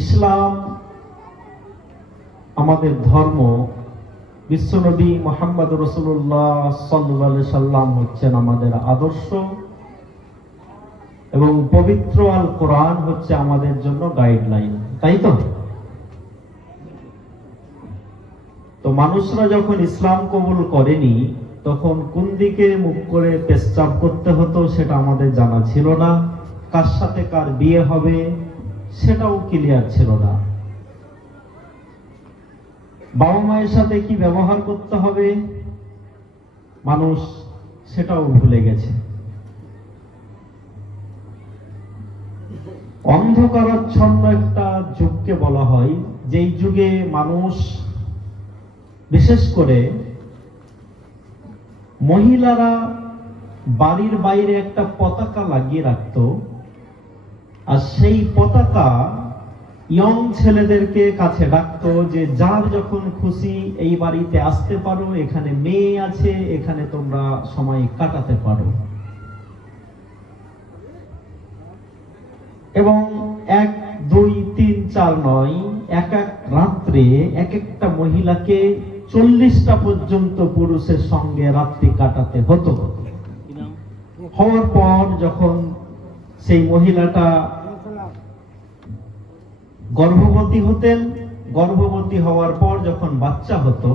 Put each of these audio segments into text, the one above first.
ইসলাম আমাদের ধর্ম। বিশ্বনবী মুহাম্মদ রাসূলুল্লাহ সাল্লাল্লাহু আলাইহি সাল্লাম হচ্ছেন আমাদের আদর্শ এবং পবিত্র আল কোরআন হচ্ছে আমাদের জন্য গাইডলাইন, তাই তো? তো মানুষরা যখন ইসলাম কবুল করেনি তখন কোন দিকে মুখ করে পেশাব করতে হতো সেটা আমাদের জানা ছিল না, কার সাথে কার বিয়ে হবে সেটাও ক্লিয়ার ছিল না, বাবা মায়ের সাথে কি ব্যবহার করতে হবে মানুষ সেটাও ভুলে গেছে। অন্ধকারাচ্ছন্ন একটা যুগকে বলা হয়, যেই যুগে মানুষ বিশেষ করে মহিলারা বাড়ির বাইরে একটা পতাকা লাগিয়ে রাখত, আর সেই পতাকা ইয়ং ছেলেদেরকে কাছে ডাকতো যে যার যখন খুশি এই বাড়িতে আসতে পারো, এখানে মেয়ে আছে, এখানে তোমরা সময় কাটাতে পারো। এবং 1, 2, 3, 4 নয়, এক এক রাত্রে এক একটা মহিলাকে 40টা পর্যন্ত পুরুষের সঙ্গে রাত্রি কাটাতে হতো। হওয়ার পর যখন সেই মহিলাটা গর্ভবতী হতেন, গর্ভবতী হওয়ার পর যখন বাচ্চা হতো,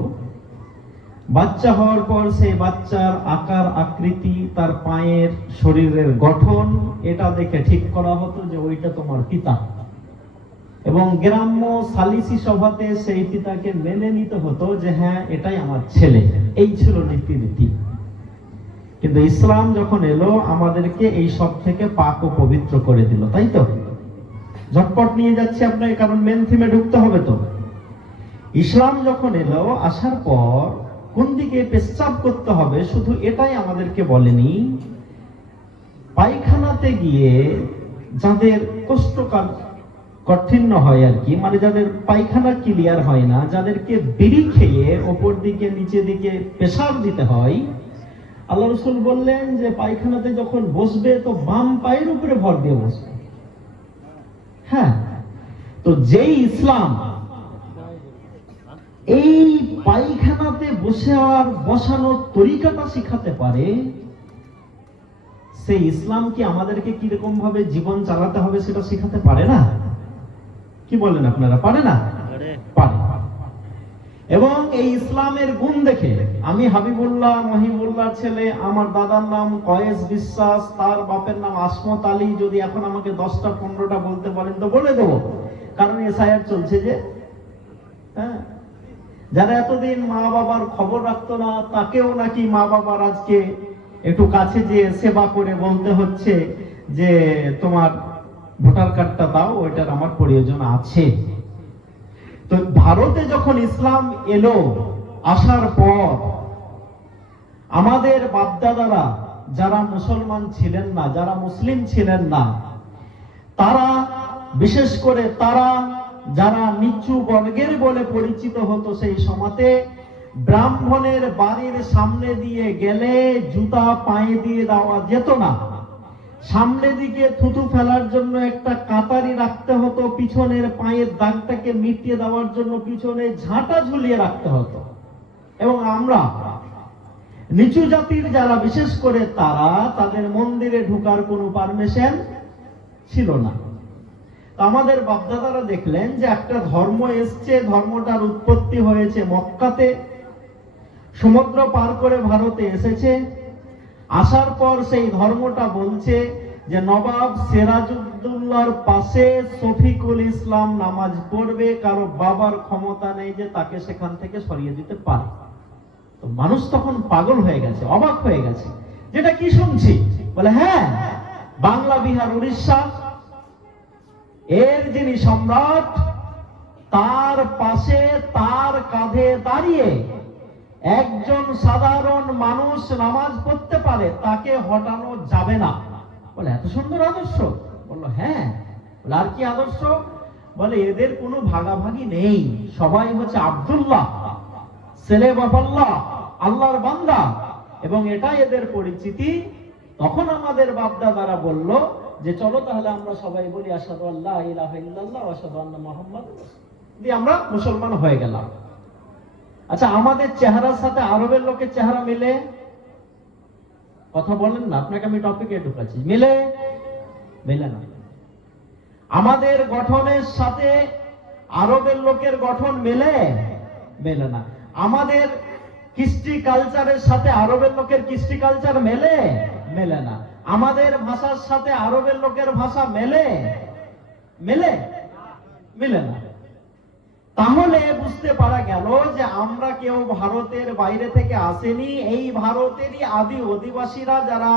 বাচ্চা হওয়ার পর সেই বাচ্চার আকার আকৃতি, তার পায়ের শরীরের গঠন, এটা দেখে ঠিক করা হতো যে ওইটা তোমার পিতা, এবং গ্রাম্য সালিসি সভাতে সেই পিতাকে মেনে নিতে হতো যে হ্যাঁ এটাই আমার ছেলে। এই ছিল রীতি। কিন্তু ইসলাম যখন এলো আমাদেরকে এই সব থেকে পাক ও পবিত্র করে দিল, তাই তো? ঝটপট নিয়ে যাচ্ছি আপনাকে, কারণ মেন থিমে ঢুকতে হবে। তো ইসলাম যখন এলো, আসার পর কোন দিকে পেশাব করতে হবে শুধু এটাই আমাদেরকে বলেনি, পায়খানাতে গিয়ে যাদের কঠিন হয় আর কি, মানে যাদের পায়খানা ক্লিয়ার হয় না, যাদেরকে বিড়ি খেয়ে ওপর দিকে নিচে দিকে পেশাব দিতে হয়, আল্লাহ রাসূল বললেন যে পায়খানাতে যখন বসবে তো বাম পায়ের উপরে ভর দিয়ে বসবে। হ্যাঁ, তো যেই ইসলাম এই পায়খানাতে বসে আর বসানোর তরিকাটা শিখাতে পারে, সেই ইসলাম কি আমাদেরকে কিরকম ভাবে জীবন চালাতে হবে সেটা শিখাতে পারে না? কি বলেন আপনারা, পারে না? পারে। এবং এই ইসলামের গুণ দেখে আমি হাবিবুল্লাহ মহিবুল্লাহ ছেলে, আমার দাদার নাম কয়েস বিশ্বাস, তার বাপের নাম আসমত আলী, যদি এখন আমাকে 10টা 15টা বলতে বলেন তো বলে দেবো, কারণ এসআইআর চলছে যে। হ্যাঁ, যারা এতদিন মা বাবার খবর রাখতো না, তাকেও নাকি মা বাবার আজকে একটু কাছে যে সেবা করে বলতে হচ্ছে যে তোমার ভোটার কার্ডটা দাও, ওইটার আমার প্রয়োজন আছে। তো ভারতে যখন ইসলাম এলো, আসার পর আমাদের বাপদাদারা যারা মুসলমান ছিলেন না, যারা মুসলিম ছিলেন না, তারা বিশেষ করে তারা যারা নিচু বর্গের বলে পরিচিত হতো, সেই সমাজে ব্রাহ্মণের বাড়ির সামনে দিয়ে গেলে জুতা পায়ে দিয়ে দেওয়া যেত না, সামনে দিকে থুতু ফেলার জন্য একটা কাতারি রাখতে হতো, পিছনের পায়ের দাগটাকে মিটিয়ে দেওয়ার জন্য পিছনে ঝাঁটা ঝুলিয়ে রাখতে হতো। এবং আমরা নিচু জাতির যারা বিশেষ করে তারা, তাদের মন্দিরে ঢোকার কোনো পারমিশন ছিল না। আমাদের বাপদাদারা দেখলেন যে একটা ধর্ম এসছে, ধর্মটার উৎপত্তি হয়েছে মক্কাতে, সমুদ্র পার করে ভারতে এসেছে, আসার পর সেই ধর্মটা বলছে যে নবাব সিরাজউদ্দৌলার পাশে শফিকুল ইসলাম নামাজ পড়বে, কারো বাবার ক্ষমতা নেই যে তাকে সেখান থেকে সরিয়ে দিতে পারে। তো মানুষ তখন পাগল হয়ে গেছে, অবাক হয়ে গেছে, যেটা কি শুনছি, বলে হ্যাঁ বাংলা বিহার উড়িষ্যা এর যিনি সম্রাট, তার পাশে তার কাঁধে দাঁড়িয়ে একজন সাধারণ মানুষ নামাজ পড়তে পারে, তাকে হটানো যাবে না। বলে এত সুন্দর আদর্শ? বললো হ্যাঁ। বলে আর কি আদর্শ? বলে এদের কোনো ভাগাভাগি নেই, সবাই হচ্ছে আব্দুল্লাহ, ছেলে বাবাল্লাহ, আল্লাহর বান্দা, এবং এটাই এদের পরিচিতি। তখন আমাদের বাপদাদারা বলল যে চলো তাহলে আমরা সবাই বলি আশহাদু আল্লা ইলাহা ইল্লাল্লাহ ওয়া আশহাদু আন্না মুহাম্মাদুর রাসূলুল্লাহ, দিয়ে আমরা মুসলমান হয়ে গেলাম। আচ্ছা, আমাদের চেহারার সাথে আরবের লোকের চেহারা মিলে? কথা বলেন না, আপনাকে আমি টপিকে ঢুকাচ্ছি। মিলে? মিলে না। আমাদের গঠনের সাথে আরবের লোকের গঠন মেলে? মেলে না। আমাদের কৃষ্টি কালচারের সাথে আরবের লোকের কৃষ্টি কালচার মেলে? মেলে না। আমাদের ভাষার সাথে আরবের লোকের ভাষা মেলে? মেলে? মিলে না। তাহলে বুঝতে পারা গেল যে আমরা কেউ ভারতের বাইরে থেকে আসেনি। এই ভারতেরই আদি অধিবাসীরা যারা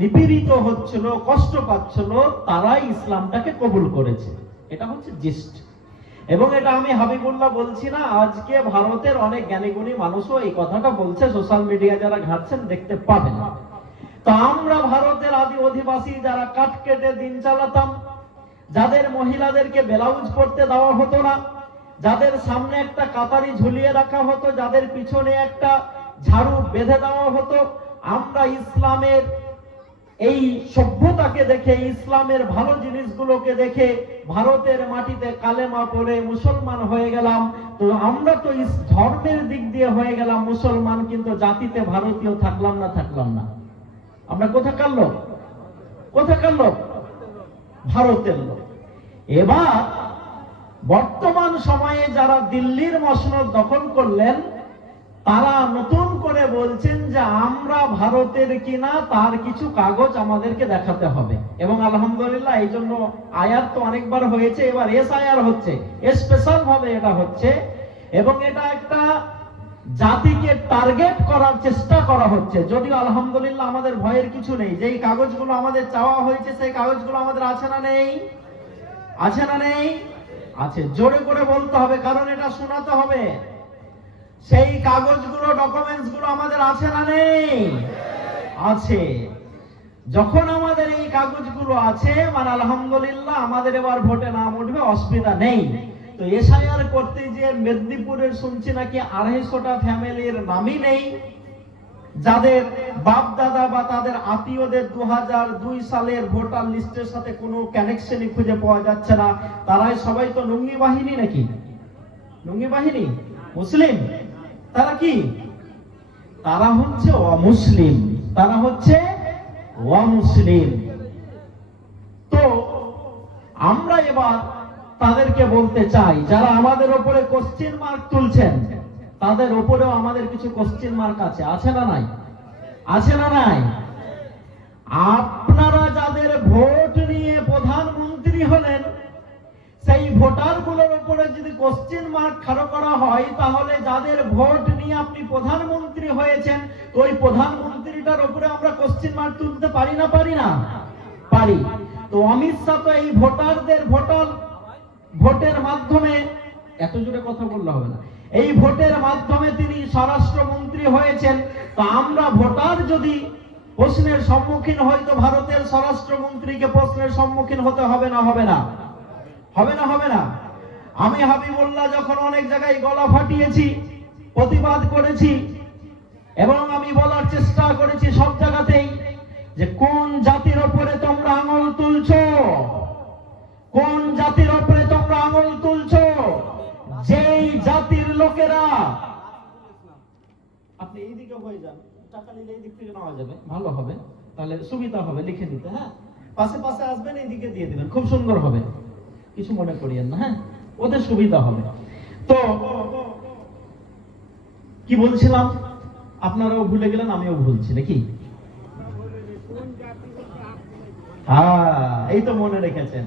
নিপীড়িত হচ্ছিল, কষ্ট পাচ্ছিল, তারাই ইসলামটাকে কবুল করেছে। এটা হচ্ছে জিস্ট। এবং এটা আমি হাবিবুল্লাহ বলছি না, আজকে ভারতের অনেক জ্ঞানীগুণী মানুষও এই কথাটা বলছে, সোশ্যাল মিডিয়া যারা ঘাটছেন দেখতে পাবেন। তো আমরা ভারতের আদি অধিবাসী যারা কাঠ কেটে দিন চালাতাম, যাদের মহিলাদেরকে ব্লাউজ পরতে দেওয়া হতো না, যাদের সামনে একটা কাতারি ঝুলিয়ে রাখা হতো, যাদের পিছনে একটা ঝাড়ু বেঁধে দেওয়া হতো, আমরা ইসলামের এই সভ্যতাকে দেখে, ইসলামের ভালো জিনিসগুলোকে দেখে ভারতের মাটিতে কালেমা পড়ে মুসলমান হয়ে গেলাম। তো আমরা তো ধর্মের দিক দিয়ে হয়ে গেলাম মুসলমান, কিন্তু জাতিতে ভারতীয় থাকলাম না। থাকলাম না। আমরা কোথাকার লোক? কোথাকার লোক? ভারতের লোক। এবার বর্তমান সময়ে যারা দিল্লির মসনদ দখল করলেন, তারা নতুন করে বলছেন যে আমরা ভারতের কিনা তার কিছু কাগজ আমাদেরকে দেখাতে হবে। এবং আলহামদুলিল্লাহ এই জন্য আয়াত তো অনেকবার হয়েছে, এবার এসআইআর হচ্ছে, স্পেশাল ভাবে এটা হচ্ছে। এবং এটা একটা জাতিকে টার্গেট করার চেষ্টা করা হচ্ছে। যদিও আলহামদুলিল্লাহ আমাদের ভয়ের কিছু নেই। যেই কাগজগুলো আমাদের চাওয়া হয়েছে সেই কাগজগুলো আমাদের আছে না নেই? আছে না নেই? আছে। জোরে করে বলতে হবে, কারণ এটা শোনাতে হবে। সেই কাগজগুলো, ডকুমেন্টস গুলো আমাদের আছে না নেই? আছে। যখন আমাদের এই কাগজগুলো আছে, মানে আলহামদুলিল্লাহ আমাদের এবার ভোটে নাম উঠবে, অসুবিধা নেই। তো এসআইআর করতে যে মেদিনীপুরের শুনছি নাকি 250টা ফ্যামিলির নামই নেই, যাদের বাপ দাদা বা তাদের আত্মীয়দের 2002 সালের ভোটার লিস্টের সাথে কোনো কানেকশনই খুঁজে পাওয়া যাচ্ছে না। তারাই সবাই তো লুঙ্গি বাহিনী নাকি? লুঙ্গি বাহিনী মুসলিম। তারা কি? তারা হচ্ছে অমুসলিম। তারা হচ্ছে অমুসলিম। তো আমরা এবার তাদেরকে বলতে চাই, যারা আমাদের উপরে কোশ্চেন মার্ক তুলছেন, তাদের উপরেও আমাদের কিছু কোশ্চেন মার্ক আছে। আছে না নাই? আছে না নাই? আপনারা যাদের ভোট নিয়ে প্রধানমন্ত্রী হলেন, সেই ভোটারগুলোর উপরে যদি কোশ্চেন মার্ক খাড়া করা হয়, তাহলে যাদের ভোট নিয়ে আপনি প্রধানমন্ত্রী হয়েছেন, তো ওই প্রধানমন্ত্রীটার উপরে আমরা কোশ্চেন মার্ক তুলতে পারি না? পারি না? পারি। তো অমিত শাহ তো এই ভোটারদের ভোটের মাধ্যমে, এত জোরে কথা বললে হবে না, এই ভোটের মাধ্যমে তিনি স্বরাষ্ট্রমন্ত্রী হয়েছেন। তো আমরা ভোটার যদি প্রশ্নের সম্মুখীন হই, তো ভারতের স্বরাষ্ট্রমন্ত্রীকে প্রশ্নের সম্মুখীন হতে হবে না? হবে না? হবে না? হবে না? আমি হাবিবুল্লাহ যখন অনেক জায়গায় গলা ফাটিয়েছি, প্রতিবাদ করেছি, এবং আমি বলার চেষ্টা করেছি সব জায়গাতেই যে কোন জাতির উপরে তোমরা আঙুল তুলছো, কোন জাতির উপরে তোমরা আঙুল তুলছো? যেই জাতির লোকেরা, আপনি এইদিকে হয়ে যান, টাকা নিলে এই দিক থেকে নেওয়া যাবে, ভালো হবে, তাহলে সুবিধা হবে লিখে দিতে। হ্যাঁ, পাশে পাশে আসবেন, এইদিকে দিয়ে দিবেন, খুব সুন্দর হবে, কিছু মনে করিয়েন না। হ্যাঁ, ওদের সুবিধা হবে। তো কি বলছিলাম, আপনারাও ভুলে গেলেন, আমিও ভুলছি নাকি? হ্যাঁ, এই তো মনে রেখেছেন।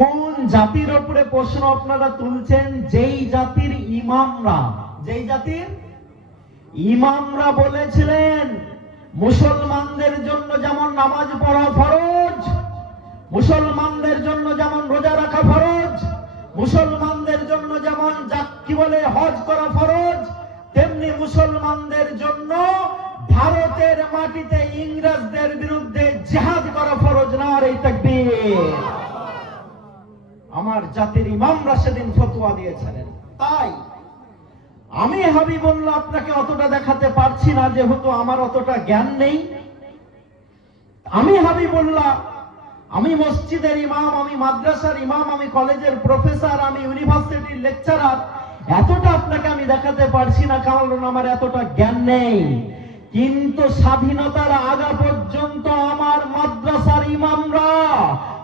কোন জাতির উপরে প্রশ্ন আপনারা তুলছেন? যেই জাতির ইমামরা, যেই জাতির ইমামরা বলেছিলেন মুসলমানদের জন্য যেমন নামাজ পড়া ফরজ, মুসলমানদের জন্য যেমন রোজা রাখা ফরজ, মুসলমানদের জন্য যেমন কি বলে হজ করা ফরজ, তেমনি মুসলমানদের জন্য ভারতের মাটিতে ইংরেজদের বিরুদ্ধে জিহাদ করা ফরজ। নারে তাকবীর। আমার জাতির ইমামরা সেদিন ফতোয়া দিয়েছিলেন। তাই আমি হাবিবুল্লাহ আপনাকে অতটা দেখাতে পারছি না, যেহেতু আমার অতটা জ্ঞান নেই। আমি হাবিবুল্লাহ আমি মসজিদের ইমাম, আমি মাদ্রাসার ইমাম, আমি কলেজের প্রফেসর, আমি ইউনিভার্সিটির লেকচারার, এতটা আপনাকে আমি দেখাতে পারছি না, কারণ আমার এতটা জ্ঞান নেই। কিন্তু স্বাধীনতার আগা পর্যন্ত আমার মাদ্রাসার ইমামরা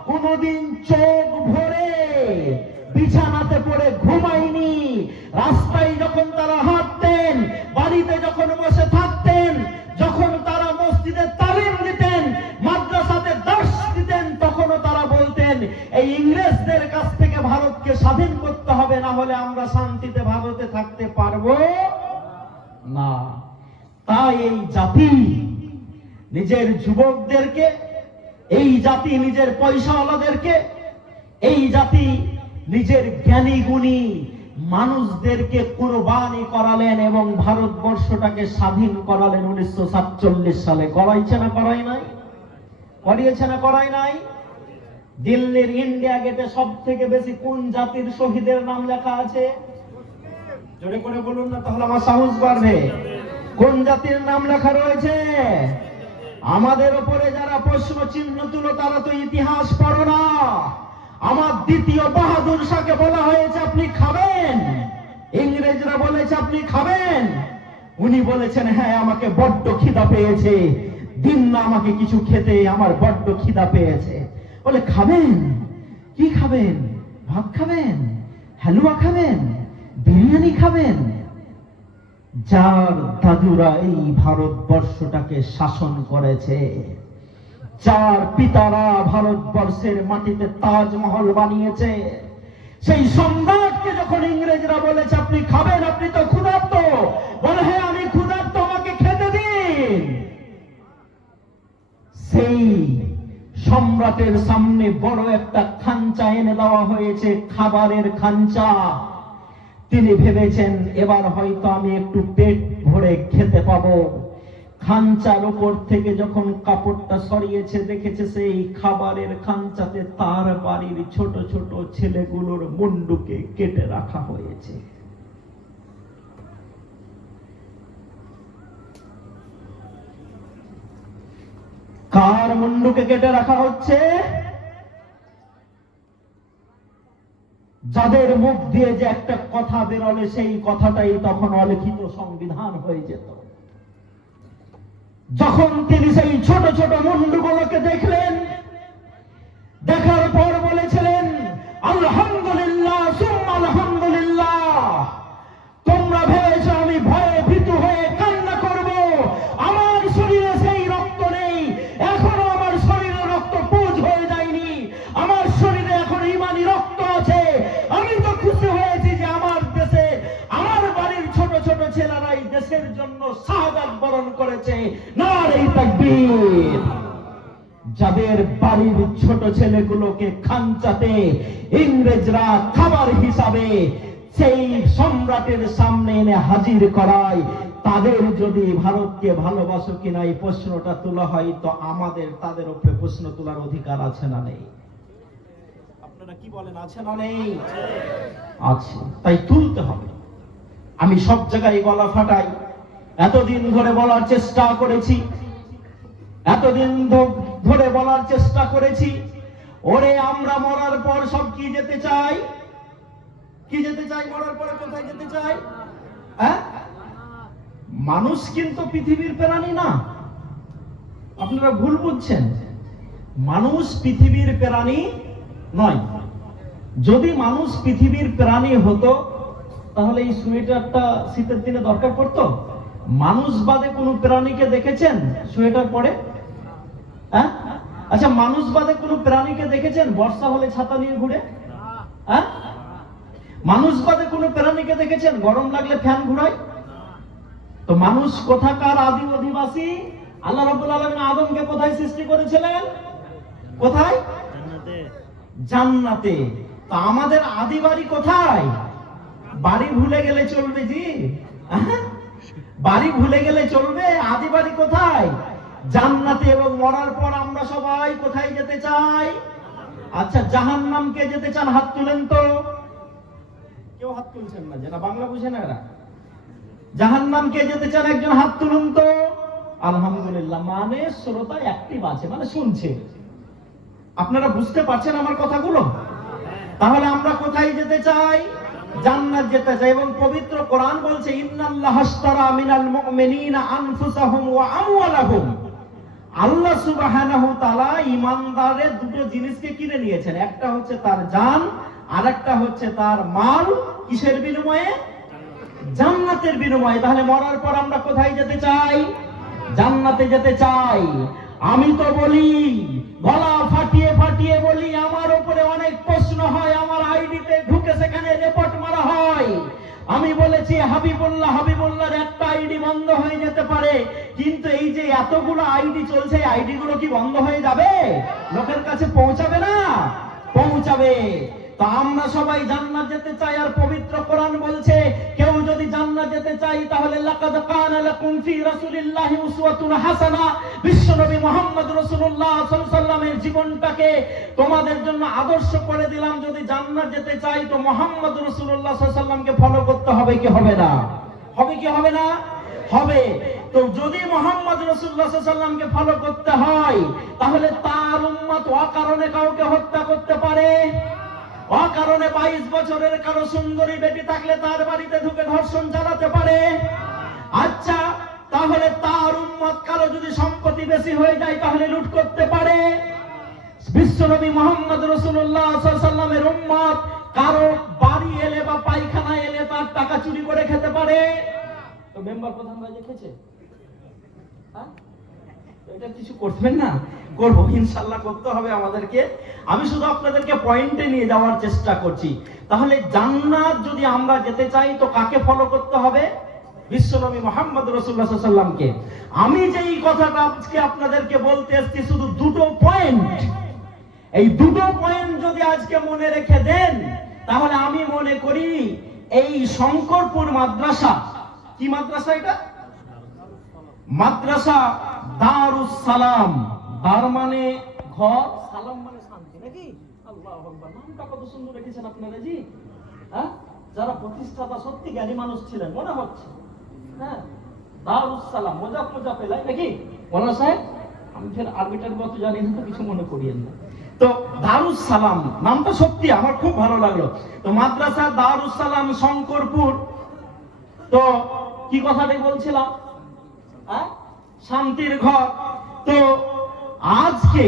কোনোদিন চোখ ভরে বিছানাতে পড়ে ঘুমায়নি। রাস্তায় যখন তারা হাঁটতেন, বাড়িতে যখন বসে থাকতেন, যখন তারা মসজিদে তালিম দিতেন, মাদ্রাসাতে দর্শ দিতেন, তখনও তারা বলতেন এই ইংরেজদের কাছ থেকে ভারতকে স্বাধীন করতে হবে, না হলে আমরা শান্তিতে ভারতে থাকতে পারবো না। তাই এই জাতি নিজের যুবকদেরকে, এই জাতি নিজের পয়সাওয়ালাদেরকে, এই জাতি নিজের জ্ঞানী গুণী মানুষদেরকে কুরবানি করালেন এবং ভারতবর্ষটাকে স্বাধীন করালেন 1947 সালে। করাইছে না করাই নাই? করিয়েছে না করাই নাই? দিল্লির ইন্ডিয়া গেটে সব থেকে বেশি কোন জাতির শহীদের নাম লেখা আছে? জোরে করে বলুন না, তাহলে আমার সাহস বাড়বে। কোন জাতির নাম লেখা রয়েছে? আমাদের উপরে যারা প্রশ্ন চিহ্ন তুলো তারা তো ইতিহাস পড়ো না। আমার দ্বিতীয় বাহাদুর শাহকে বলা হয়েছে আপনি খাবেন, ইংরেজরা বলেছে আপনি খাবেন, উনি বলেছেন হ্যাঁ আমাকে বড্ড খিদা পেয়েছে, দিন না আমাকে কিছু খেতে, আমার বড্ড খিদা পেয়েছে। বলে খাবেন, কি খাবেন? ভাত খাবেন, হালুয়া খাবেন, বিরিয়ানি খাবেন? যার দাদুরা এই ভারতবর্ষটাকে শাসন করেছে, যার পিতারা ভারতবর্ষের মাটিতে তাজমহল বানিয়েছে, সেই সম্রাটকে যখন ইংরেজরা বলেছে আপনি খাবেন, আপনি তো ক্ষুধার্ত, বলে হ্যাঁ আমি ক্ষুধার্ত, আমাকে খেতে দিন। সেই সম্রাটের সামনে বড় একটা খাঞ্চা এনে দেওয়া হয়েছে, খাবারের খাঞ্চা। তিনি ভেবেছেন এবার হয়তো আমি একটু পেট ভরে খেতে পাবো। খাঞ্চার উপর থেকে যখন কাপড়টা সরিয়েছে, দেখেছে সেই খাবারের খাঞ্চাতে তার বাড়ির ছোট ছোট ছেলেগুলোর মুন্ডুকে কেটে রাখা হয়েছে। কার মুন্ডুকে কেটে রাখা হচ্ছে? যাদের মুখ দিয়ে যে একটা কথা বেরোলে সেই কথাটাই তখন অলিখিত সংবিধান হয়ে যেত। যখন তিনি সেই ছোট ছোট মুন্ডুগুলোকে দেখলেন, দেখার পর বলেছিলেন আলহামদুলিল্লাহ সুম্মা আলহামদুলিল্লাহ। তোমরা ভেবেছো আমি ভয়ে ভীতু হয়ে কান্না করব? আমার শরীরে সেই রক্ত নেই, এখনো আমার শরীরে রক্ত পুঁজ হয়ে যায়নি, আমার শরীরে এখন ইমানি রক্ত আছে। আমি তো খুশি হয়েছি যে আমার দেশে আমার বাড়ির ছোট ছোট ছেলেরাই দেশের জন্য শাহাদাত বরণ করেছে। নারে তাকবীর। যাদের বাড়ির ছোট ছেলেগুলোকে খাঞ্চাতে ইংরেজরা খাবার হিসাবে সেই সম্রাটের সামনে এনে হাজির করায়, তাদের যদি ভারতকে ভালোবাসো কিনা এই প্রশ্নটা তোলা হয়, তো আমাদের তাদের উপরে প্রশ্ন তোলার অধিকার আছে না নেই? আপনারা কি বলেন, আছে না নেই? আছে, তাই তুলতে হবে। আমি সব জায়গায় গলা ফাটাই, এতদিন ধরে বলার চেষ্টা করেছি, এতদিন ধরে বলার চেষ্টা করেছি, ওরে আমরা মরার পর সব কি যেতে চাই? কি যেতে চাই? মরার পরে কোথায় যেতে চাই? হ্যাঁ, মানুষ কিন্তু পৃথিবীর প্রাণী না, আপনারা ভুল বুঝছেন। মানুষ পৃথিবীর প্রাণী নয়। যদি মানুষ পৃথিবীর প্রাণী হতো তাহলে এই সোয়েটারটা শীতের দিনে দরকার পড়তো? মানুষ বাদে কোন প্রাণীকে দেখেছেন সোয়েটার পরে? হ্যাঁ, আচ্ছা মানুষ বাদে কোন প্রাণীকে দেখেছেন বর্ষা হলে ছাতা নিয়ে ঘুরে? হ্যাঁ, মানুষ বাদে কোন প্রাণীকে দেখেছেন গরম লাগলে ফ্যান ঘুরায়? তো মানুষ কোথাকার আদি অধিবাসী? আল্লাহ রাব্বুল আলামিন আদমকে কোথায় সৃষ্টি করেছিলেন? কোথায়? জান্নাতে। তো আমাদের আদি বাড়ি কোথায়? বাড়ি ভুলে গেলে চলবে জি? বাড়ি ভুলে গেলে চলবে? আদি বাড়ি কোথায়? জান্নাতে। এবং মরার পর আমরা সবাই কোথায় যেতে চাই? আচ্ছা জাহান্নাম কে যেতে চান? হাত তুলেন তো। কেউ হাত তুলছেন না, যারা বাংলা বুঝে না এরা। জাহান্নাম কে যেতে চান? একজন হাত তুলুন তো। আলহামদুলিল্লাহ, মানে শ্রোতা অ্যাক্টিভ আছে, মানে শুনছে। আপনারা বুঝতে পারছেন আমার কথাগুলো? তাহলে আমরা কোথায় যেতে চাই? জান্নাত যেতে চাই। এবং পবিত্র কোরআন বলছে ইন্নাল্লাহা আশতারা মিনাল মুমিনিনা আনফুসাহুম ওয়া আমওয়ালাহুম। আল্লাহ সুবহানাহু তাআলা ঈমানদারের দুটো জিনিসকে কিনে নিয়েছেন, একটা হচ্ছে তার জান, আর একটা হচ্ছে তার মাল। কিসের বিনিময়ে? জান্নাতের বিনিময়ে। তাহলে মরার পর আমরা কোথায় যেতে চাই? জান্নাতে যেতে চাই। আমি তো বলি, গলা ফাটিয়ে ফাটিয়ে বলি, আমার উপরে অনেক প্রশ্ন হয়, আমার আইডিতে ঢুকে সেখানে রিপোর্ট মারা হয়। আমি বলেছি হাবিবুল্লাহর একটা আইডি বন্ধ হয়ে যেতে পারে, কিন্তু এই যে এতগুলো আইডি চলছে, এই আইডি গুলো কি বন্ধ হয়ে যাবে? লোকের কাছে পৌঁছাবে না? পৌঁছাবে। তো আমরা সবাই জান্নাত যেতে চাই, আর পবিত্র কোরআন বলছে কেউ যদি জান্নাত যেতে চাই তাহলে লাকাদ কানা লাকুম ফি রাসূলিল্লাহি উসওয়াতুন হাসানা। বিশ্বনবী মুহাম্মদ রাসূলুল্লাহ সাল্লাল্লাহু আলাইহি ওয়াসাল্লামের জীবনটাকে তোমাদের জন্য আদর্শ করে দিলাম। যদি জান্নাত যেতে চাই তো মুহাম্মদ রাসূলুল্লাহ সাল্লাল্লাহু আলাইহি ওয়াসাল্লামকে ফলো করতে হবে কি হবে না? হবে কি হবে না? হবে। তো যদি মুহাম্মদ রাসূলুল্লাহ সাল্লাল্লাহু আলাইহি ওয়াসাল্লামকে ফলো করতে হয় তাহলে তার উম্মত অকারণে কাউকে হত্যা করতে পারে? অকারণে 22 বছরের কারো সুন্দরী বেটি থাকলে তার বাড়িতে ঢুকে ধর্ষণ চালাতে পারে? আচ্ছা, তাহলে তার উম্মত কারো যদি সম্পত্তি বেশি হয়ে যায় তাহলে লুট করতে পারে? বিশ্বনবী মুহাম্মদ রাসূলুল্লাহ সাল্লাল্লাহু আলাইহি ওয়াসাল্লামের উম্মত কারো বাড়ি এলে বা পায়খানা এলে তার টাকা চুরি করে খেতে পারে? তো মেম্বার প্রধানরা দেখেছে, হ্যাঁ, এটা কিছু করবেন না? করবো, ইনশাআল্লাহ করতে হবে আমাদেরকে। আমি শুধু আপনাদেরকে পয়েন্টে নিয়ে যাওয়ার চেষ্টা করছি। তাহলে জান্নাত যদি আমরা যেতে চাই তো কাকে ফলো করতে হবে? বিশ্বনবী মুহাম্মদ রাসূলুল্লাহ সাল্লাল্লাহু আলাইহি ওয়াসাল্লামকে। আমি যে এই কথাটা আজকে আপনাদেরকে বলতে এসেছি শুধু দুটো পয়েন্ট, এই দুটো পয়েন্ট যদি আজকে মনে রেখে দেন তাহলে আমি মনে করি এই শঙ্করপুর মাদ্রাসা, কি মাদ্রাসা এটা? মাদ্রাসা দারুস সালাম। দার মানে ঘর, সালাম মানে শান্তি, নাকি? আল্লাহু আকবার। নামটা কত সুন্দর রেখেছেন আপনারা জি। হ্যাঁ, যারা প্রতিষ্ঠাতা সত্যি জ্ঞানী মানুষ ছিলেন মনে হচ্ছে। হ্যাঁ, দারুস সালাম, মজা পেলাই নাকি মোল্লা সাহেব? আমি ফের আরবিটার মত জানি না, তো কিছু মনে করিয়েন না। তো দারুস সালাম নামটা সত্যি আমার খুব ভালো লাগলো। তো মাদ্রাসা দারুস সালাম শঙ্করপুর। তো কি কথাটাই বলছিলাম, হ্যাঁ, শান্তির ঘর। তো আজকে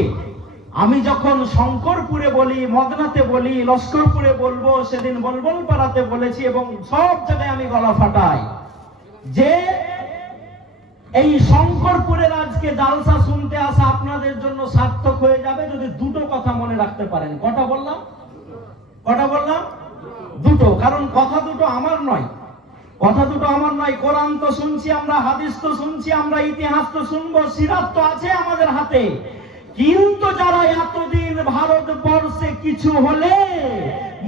আমি যখন শঙ্করপুরে বলি, মদনাতে বলি, লস্করপুরে বলবো, সেদিন বলবল পাড়াতে বলেছি, এবং সব জায়গায় আমি গলা ফাটাই যে এই শঙ্করপুরের আজকে জালসা শুনতে আসা আপনাদের জন্য সার্থক হয়ে যাবে যদি দুটো কথা মনে রাখতে পারেন। কটা বললাম? কটা বললাম? দুটো। কারণ কথা দুটো আমার নয়, কথা দুটো আমার নয়। কোরআন তো শুনছি আমরা, হাদিস তো শুনছি আমরা, ইতিহাস তো শুনবো, সিরাত তো আছে আমাদের হাতে। কিন্তু যারা এতদিন ভারতবর্ষে কিছু হলে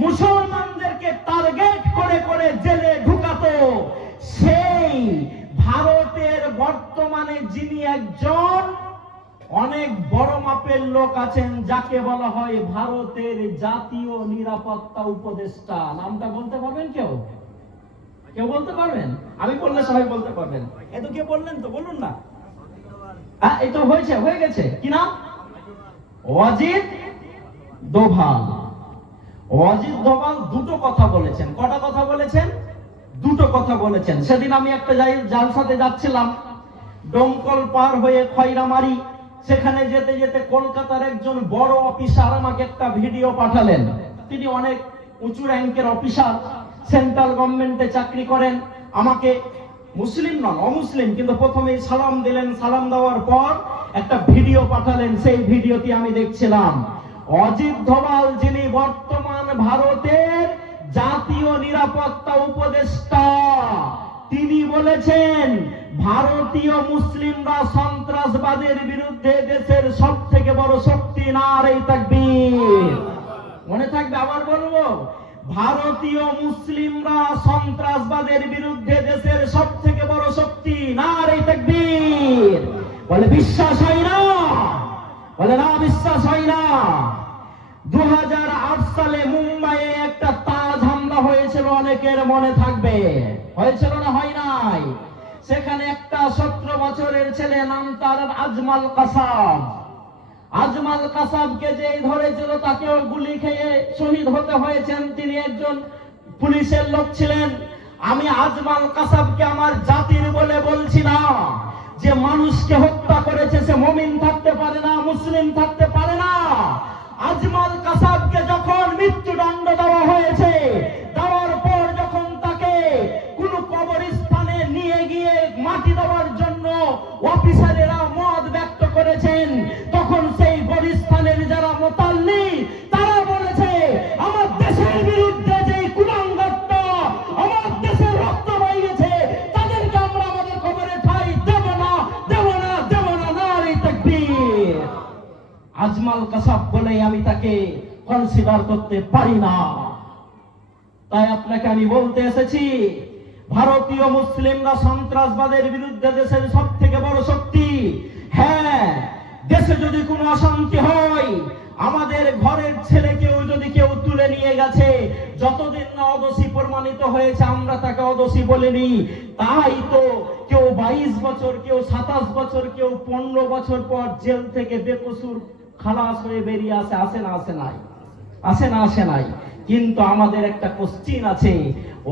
মুসলমানদেরকে টার্গেট করে করে জেলে ঢুকাতো, সেই ভারতের বর্তমানে যিনি একজন অনেক বড় মাপের লোক আছেন, যাকে বলা হয় ভারতের জাতীয় নিরাপত্তা উপদেষ্টা। নামটা বলতে পারবেন কেউ? কেউ বলতে পারবেন? আমি বললে সবাই বলতে পারবেন। এ তো কে বললেন? তো বলুন না। হ্যাঁ, এই তো হয়ে গেছে। কি নাম? অজিত দোভাল। অজিত দোভাল দুটো কথা বলেছেন। কটা কথা বলেছেন? দুটো কথা বলেছেন। সেদিন আমি একটা জালসাতে যাচ্ছিলাম, ডোমকল পার হয়ে খয়রামারি, সেখানে যেতে যেতে কলকাতার একজন বড় অফিসার আমাকে একটা ভিডিও পাঠালেন। তিনি অনেক উঁচু র্যাঙ্কের অফিসার, সেন্ট্রাল গভর্নমেন্টে চাকরি করেন। আমাকে মুসলিম নন, অমুসলিম, কিন্তু প্রথমেই সালাম দিলেন। সালাম দেওয়ার পর একটা ভিডিও পাঠালেন, সেই ভিডিওটি আমি দেখছিলাম। অজিত দোভাল যিনি বর্তমান ভারতের জাতীয় নিরাপত্তা উপদেষ্টা, তিনি বলেছেন ভারতীয় মুসলিমরা সন্ত্রাসবাদের বিরুদ্ধে দেশের সব থেকে বড় শক্তি। নারে তাকবীর। মনে থাকবে, আবার বলবো, ভারতীয় মুসলিমরা সন্ত্রাসবাদের বিরুদ্ধে দেশের সব থেকে বড় শক্তি। নারে তাকবীর। বলে বিশ্বাস হয় না? বলে না, বিশ্বাস হয় না। 2008 সালে মুম্বাইয়ে একটা তাজ হামলা হয়েছিল, অনেকের মনে থাকবে। হয়েছিল না হয় নাই? সেখানে একটা 17 বছরের ছেলে, নাম তার আজমাল কাসাব। আজমাল কাসাবকে যে ধরেছিল তাকেও গুলি খেয়ে শহীদ হতে হয়েছেন, তিনি একজন পুলিশের লোক ছিলেন। আমি আজমাল কাসাবকে আমার জাতির বলে বলছি না। যে মানুষকে হত্যা করেছে সে মুমিন থাকতে পারে না, মুসলিম থাকতে পারে না। আজমাল কাসাবকে যখন মৃত্যুদণ্ড দেওয়া হয়েছে, দেওয়ার পর যখন তাকে কোন কবরস্থানে নিয়ে গিয়ে মাটি দেওয়ার জন্য অফিসারেরা মত ব্যক্ত করেছেন, তখন সেই কবরস্থানের যারা মোতাল্লি তারা বলেছে, আমার দেশের বিরুদ্ধে যে কুলাঙ্গারটা আমার দেশের রক্ত বইছে তাদেরকে আমরা আমাদের কবরে ঠাঁই দেব না, দেব না, দেব না, নারে তাকবীর। আজমাল কাসাব বলে আমি তাকে কনসিডার করতে পারি না। তাই আপনাকে আমি বলতে এসেছি, ভারতীয় মুসলিমরা সন্ত্রাসবাদের বিরুদ্ধে দেশের সব থেকে বড় শক্তি। হ্যাঁ, দেশে যদি কোনো অশান্তি হয়, আমাদের ঘরের ছেলেকেও যদি কেউ তুলে নিয়ে গেছে, যতদিন না অদোষী প্রমাণিত হয়েছে আমরা তাকে অদোষী বলিনি। তাই তো কেউ 22 বছর, কেউ 27 বছর, কেউ 15 বছর পর জেল থেকে বেকসুর খালাস হয়ে বেরিয়ে আসে। আসে না আসে নাই? আসে না আসে নাই? কিন্তু আমাদের একটা কোশ্চিন আছে,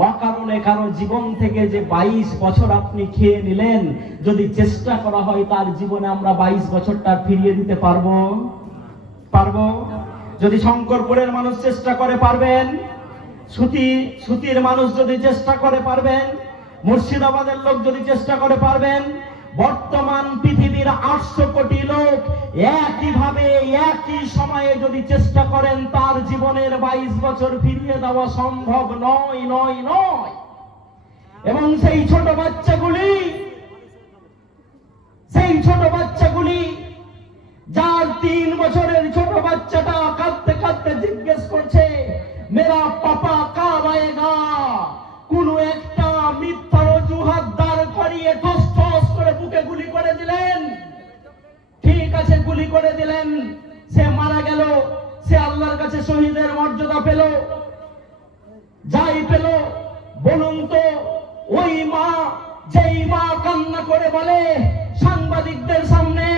অকারণে কারো জীবন থেকে যে 22 বছর আপনি খেয়ে নিলেন, যদি চেষ্টা করা হয় তার জীবনে আমরা 22 বছরটা ফিরিয়ে দিতে পারবো? পারবো? যদি শঙ্করপুরের মানুষ চেষ্টা করে পারবেন, সুতির মানুষ যদি চেষ্টা করে পারবেন, মুর্শিদাবাদের লোক যদি চেষ্টা করে পারবেন, বর্তমান পৃথিবীর 800 কোটি লোক একইভাবে একই সময়ে যদি চেষ্টা করেন, তার জীবনের 22 বছর ফিরিয়ে দেওয়া সম্ভব নয়, নয়, নয়। এবং সেই ছোট বাচ্চাগুলি যার 3 বছরের ছোট বাচ্চাটা কাঁদতে কাঁদতে জিজ্ঞেস করছে, মেরা পাপা কাব আয়েগা, কোন একটা মিথ্যার অজুহাত দাঁড় করিয়ে ঠস ঠস করে বুকে গুলি করে দিলেন। ঠিক আছে, গুলি করে দিলেন, সে মারা গেল, সে আল্লাহর কাছে শহীদের মর্যাদা পেল। যাই পেল, বলুন তো ওই মা, যেই মা কান্না করে বলে সাংবাদিকদের সামনে,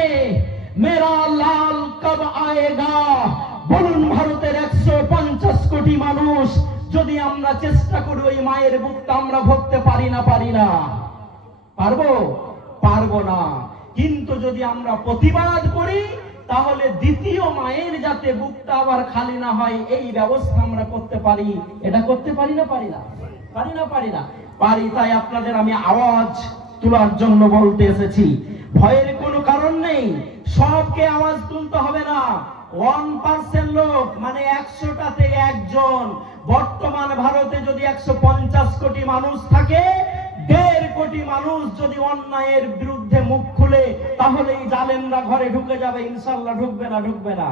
মেরা লাল কব আয়েগা, বলুন ভারতের 150 কোটি মানুষ যদি আমরা চেষ্টা করি ওই মায়ের বুকটা আমরা ভরতে পারি না? পারি না? পারবো? পারবো না। কিন্তু যদি আমরা প্রতিবাদ করি, তাহলে দ্বিতীয় মায়ের যাতে বুকটা আবার খালি না হয় এই ব্যবস্থা আমরা করতে পারি। এটা করতে পারি না? পারি না? পারি না? পারি না? পারি। তাই আপনাদের আমি আওয়াজ তোলার জন্য বলতে এসেছি, ভয়ের কোনো কারণ নেই। সবকে আওয়াজ তুলতে হবে না। 1% লোক, মানে 100টাতে একজন। বর্তমান ভারতে যদি 150 কোটি মানুষ থাকে, 1.5 কোটি মানুষ যদি অন্যায়ের বিরুদ্ধে মুখ খুলে, তাহলে এই জালেমরা ঘরে ঢুকে যাবে। ইনশাআল্লাহ ঢুকবে না? ঢুকবে না?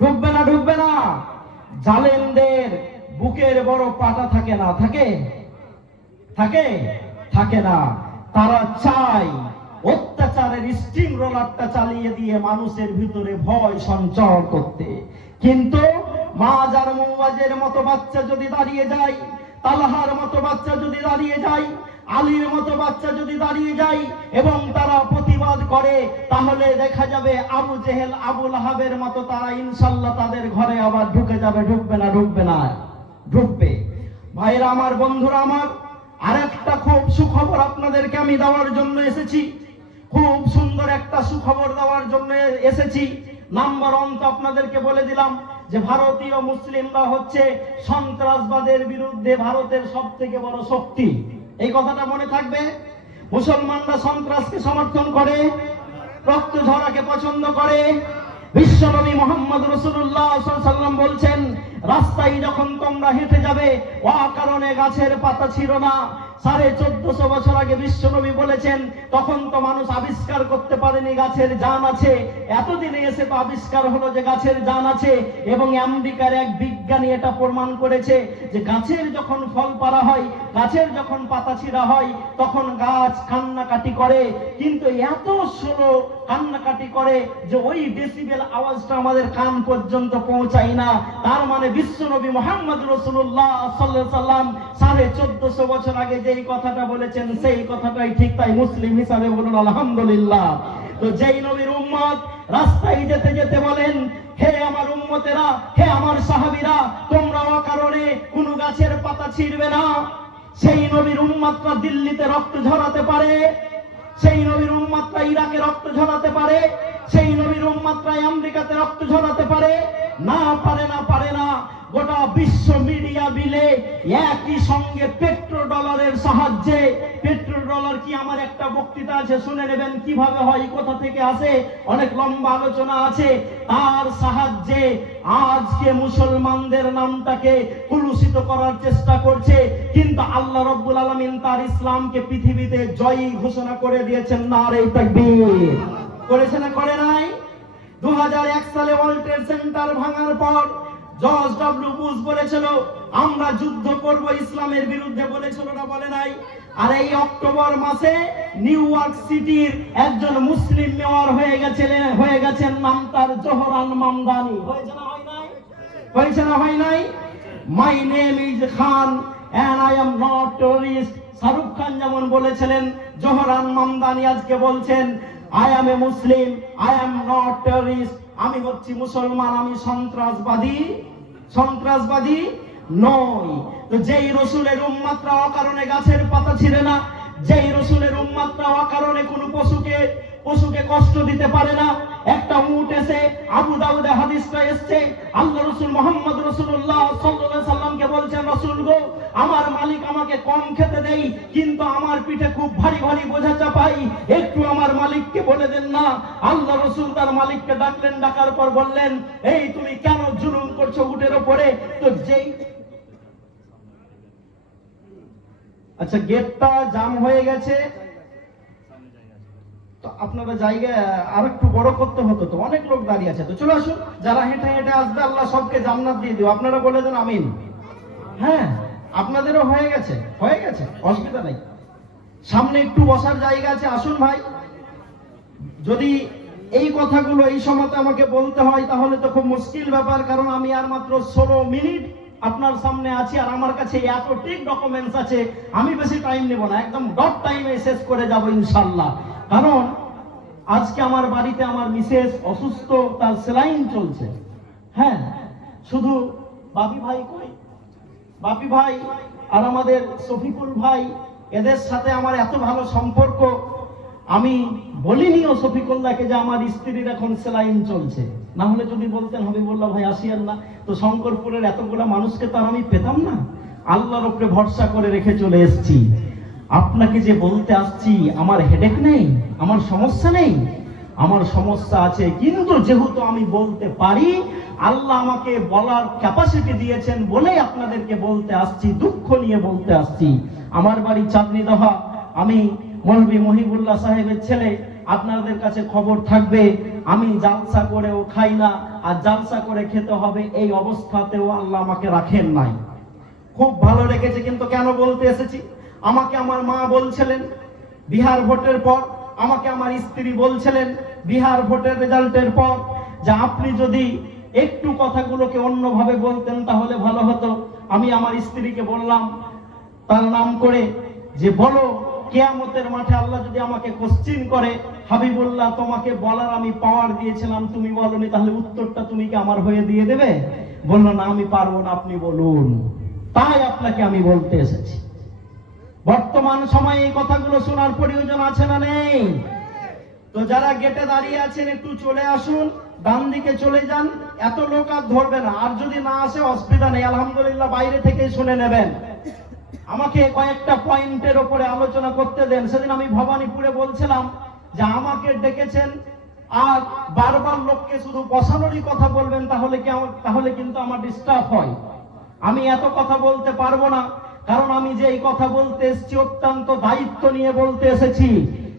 ঢুকবে না? ঢুকবে না? জালেমদের বুকের বড় পাটা থাকে না? থাকে? থাকে? থাকে না। তারা চায় অত্যাচারের স্টিং রোলারটা চালিয়ে দিয়ে মানুষের ভিতরে ভয় সঞ্চার করতে। কিন্তু মাজার মুওয়াজের মতো বাচ্চা যদি দাঁড়িয়ে যায়, তালহার মতো বাচ্চা যদি দাঁড়িয়ে যায়, আলীর মতো বাচ্চা যদি দাঁড়িয়ে যায় এবং তারা প্রতিবাদ করে, তাহলে দেখা যাবে আবু জেহেল, আবু লাহাবের মতো তারা ইনশাআল্লাহ তাদের ঘরে আবার ঢুকে যাবে। ঢুকবে না? ঢুকবে না? ঢুকবে। ভাইরা আমার, বন্ধুরা আমার, আরেকটা খুব সুখবর আপনাদেরকে আমি দেওয়ার জন্য এসেছি। খুব সুন্দর একটা সুখবর দেওয়ার জন্য এসেছি। নাম্বার 1 তো আপনাদেরকে বলে দিলাম যে ভারতীয় মুসলিমরা হচ্ছে সন্ত্রাসবাদের বিরুদ্ধে ভারতের সবথেকে বড় শক্তি। এই কথাটা মনে থাকবে। মুসলমানরা সন্ত্রাসকে সমর্থন করে, রক্ত ঝরাকে পছন্দ করে। বিশ্বনবী মুহাম্মদ রাসূলুল্লাহ সাল্লাল্লাহু আলাইহি ওয়াসাল্লাম বলছেন, রাস্তায় যখন তোমরা হেঁটে যাবে, অকারণে গাছের পাতা ছিঁড়ো না। 1450 বছর আগে বিশ্বনবী বলেছেন, তখন তো মানুষ আবিষ্কার করতে পারেনি গাছের জান আছে। এতদিনে এসে তো আবিষ্কার হলো যে গাছের জান আছে। এবং আমেরিকার এক বিজ্ঞানী এটা প্রমাণ করেছে যে গাছের যখন ফল পাড়া হয়, গাছের যখন পাতা ছিঁড়া হয়, তখন গাছ কান্নাকাটি করে। কিন্তু এত স্লো কান্নাকাটি করে যে ওই ডেসিবেল আওয়াজটা আমাদের কান পর্যন্ত পৌঁছায় না। তার মানে বিশ্বনবী মুহাম্মদ রাসূলুল্লাহ সাল্লাল্লাহু আলাইহি ওয়াসাল্লাম 1450 বছর আগে যেই কথাটা বলেছেন সেই কথাটাই ঠিক। তাই মুসলিম হিসাবে বলুন আলহামদুলিল্লাহ। তো যেই নবীর উম্মত রাস্তায় যেতে যেতে বলেন, হে আমার উম্মতেরা, হে আমার সাহাবীরা, তোমরা অকারণে কোনো গাছের পাতা ছিঁড়বে না। সেই নবীর উম্মতরা দিল্লিতে রক্ত ঝরাতে পারে, সেই নবীর উম্মতরা ইরাকে রক্ত ঝরাতে পারে, সেই নবীর উম্মতরা আমেরিকাতে রক্ত ঝরাতে পারে না? পারে না, পারে না। গোটা বিশ্ব মিডিয়া মিলে একই সঙ্গে পেট্রোডলারের সাহায্যে, পেট্রোডলার কি আমার একটা বক্তৃতা আছে, শুনে নেবেন কিভাবে হয়, কোথা থেকে আসে, অনেক লম্বা আলোচনা আছে। তার সাহায্যে আজকে মুসলমানদের নামটাকে কলুষিত করার চেষ্টা করছে, কিন্তু আল্লাহ রাব্বুল আলামিন তার ইসলামকে পৃথিবীতে জয়ী ঘোষণা করে দিয়েছেন। নারে তাকবীর। করেছে না করে নাই? 2001 সালে ওয়ার্ল্ড ট্রেড সেন্টার ভাঙার পর জর্জ ডব্লিউ বুশ বলেছিল আমরা যুদ্ধ করব ইসলামের বিরুদ্ধে, বলেছিল না বলে নাই? আর এই অক্টোবর মাসে নিউ ইয়র্ক সিটির একজন মুসলিম মেয়র হয়ে গেছেন, নাম তার জোহরান মামদানি। হয়েছে না হয় নাই? হয়েছে না হয় নাই? My name is Khan and I am not terrorist. Shahrukh Khan যেমন বলেছিলেন, জোহরান মামদানি আজকে বলছেন I am a Muslim, I am not terrorist. আমি হচ্ছি মুসলমান, আমি সন্ত্রাসবাদী সন্ত্রাসবাদী নই। তো যেই রসুলের উম্মতরা অকারণে গাছের পাতা ছিঁড়ে না, যেই রসুলের উম্মতরা অকারণে কোনো পশুকে কষ্ট দিতে পারে না। একটা উট এসে, আবু দাউদে হাদিসটা এসেছে, আল্লাহ রাসূল মুহাম্মদ রাসূলুল্লাহ সাল্লাল্লাহু আলাইহি সাল্লামকে বলছেন, রাসূল গো, আমার মালিক আমাকে কম খেতে দেই, কিন্তু আমার পিঠে খুব ভারী ভারী বোঝা চাপাই, একটু আমার মালিককে বলে দেন না। আল্লাহ রাসূল তার মালিককে ডাকলেন, ডাকার পর বললেন, এই তুমি কেন জুলুম করছো উটের উপরে? তো যেই আচ্ছা গেটটা জাম হয়ে গেছে, তো আপনারা জায়গা আর একটু বড় করতে হতো, তো অনেক লোক দাঁড়িয়ে আছে। তো চলে আসুন, যারা হেঁটে হেঁটে আসবে আল্লাহ সবকে জান্নাত দিয়ে দিও। আপনারা বলে দেন আমিন। হ্যাঁ, আপনাদেরও হয়ে গেছে, হয়ে গেছে, অসুবিধা নেই। সামনে একটু বসার জায়গা আছে, আসুন ভাই। যদি এই কথাগুলো এই সময়তে আমাকে বলতে হয় তাহলে তো খুব মুশকিল ব্যাপার, কারণ আমি আর মাত্র 16 মিনিট আপনার সামনে আছি, আর আমার কাছে এত ঠিক ডকুমেন্টস আছে, আমি বেশি টাইম নেব না, একদম ডট টাইমে শেষ করে যাব ইনশাআল্লাহ। কারণ আজকে আমার বাড়িতে আমার মিসেস অসুস্থ, তার সেলাইন চলছে। হ্যাঁ, শুধু বাপি ভাই কই, বাপি ভাই আর আমাদের শফিকুল ভাই, এদের সাথে আমার এত ভালো সম্পর্ক, আমি বলিনিও শফিকুল্লাহকে যে আমার স্ত্রীর এখন সেলাইন চলছে। না হলে যদি বলতেন হাবিবুল্লাহ ভাই আসিয়েন না, তো শঙ্করপুরের এতগুলা মানুষকে তো আর আমি পেতাম না। আল্লাহর উপরে ভরসা করে রেখে চলে এসেছি। আপনাকে যে বলতে আসছি, আমার হেডেক নেই, আমার সমস্যা নেই, আমার সমস্যা আছে, কিন্তু যেহেতু আমি বলতে পারি, আল্লাহ আমাকে বলার ক্যাপাসিটি দিয়েছেন বলেই আপনাদেরকে বলতে আসছি, দুঃখ নিয়ে বলতে আসছি। আমার বাড়ি চাঁদনি দহা, আমি মৌলভী মহিবুল্লাহ সাহেবের ছেলে। আপনাদের কাছে খবর থাকবে, আমি জালসা করেও খাই না, আর জালসা করে খেতে হবে এই অবস্থাতেও আল্লাহ আমাকে রাখেন নাই, খুব ভালো রেখেছে। কিন্তু কেন বলতে এসেছি, আমাকে আমার মা বলছিলেন বিহার ভোটের পর, আমাকে আমার স্ত্রী বলছিলেন বিহার ভোটের রেজাল্টের পর, যে আপনি যদি একটু কথাগুলোকে অন্যভাবে বলতেন তাহলে ভালো হতো। আমি আমার স্ত্রীকে বললাম তার নাম করে, যে বলো কিয়ামতের মাঠে আল্লাহ যদি আমাকে কোশ্চিন করে, হাবিবুল্লাহ তোমাকে বলার আমি পাওয়ার দিয়েছিলাম, তুমি বলনি, তাহলে উত্তরটা তুমি কি আমার হয়ে দিয়ে দেবে? বললো না, আমি পারবো না, আপনি বলুন। তাই আপনাকে আমি বলতে এসেছি। বর্তমান সময়ে এই কথাগুলো শোনার প্রয়োজন আছে না নেই? তো যারা গেটে দাঁড়িয়ে আছেন একটু চলে আসুন, ডান দিকে চলে যান, এত লোক আর ধরবে না, আর যদি না আসে অসুবিধা নেই, আলহামদুলিল্লাহ বাইরে থেকে শুনে নেবেন। আমাকে কয়েকটা পয়েন্টের উপরে আলোচনা করতে দেন। সেদিন আমি ভবানীপুরে বলছিলাম যে আমাকে ডেকেছেন আর বারবার লোককে শুধু বসানোরই কথা বলবেন, তাহলে কিন্তু আমার ডিস্টার্ব হয়। আমি এত কথা বলতে পারবো না, কারণ আমি যে এই কথা বলতে এসেছি অত্যন্ত দায়িত্ব নিয়ে বলতে এসেছি,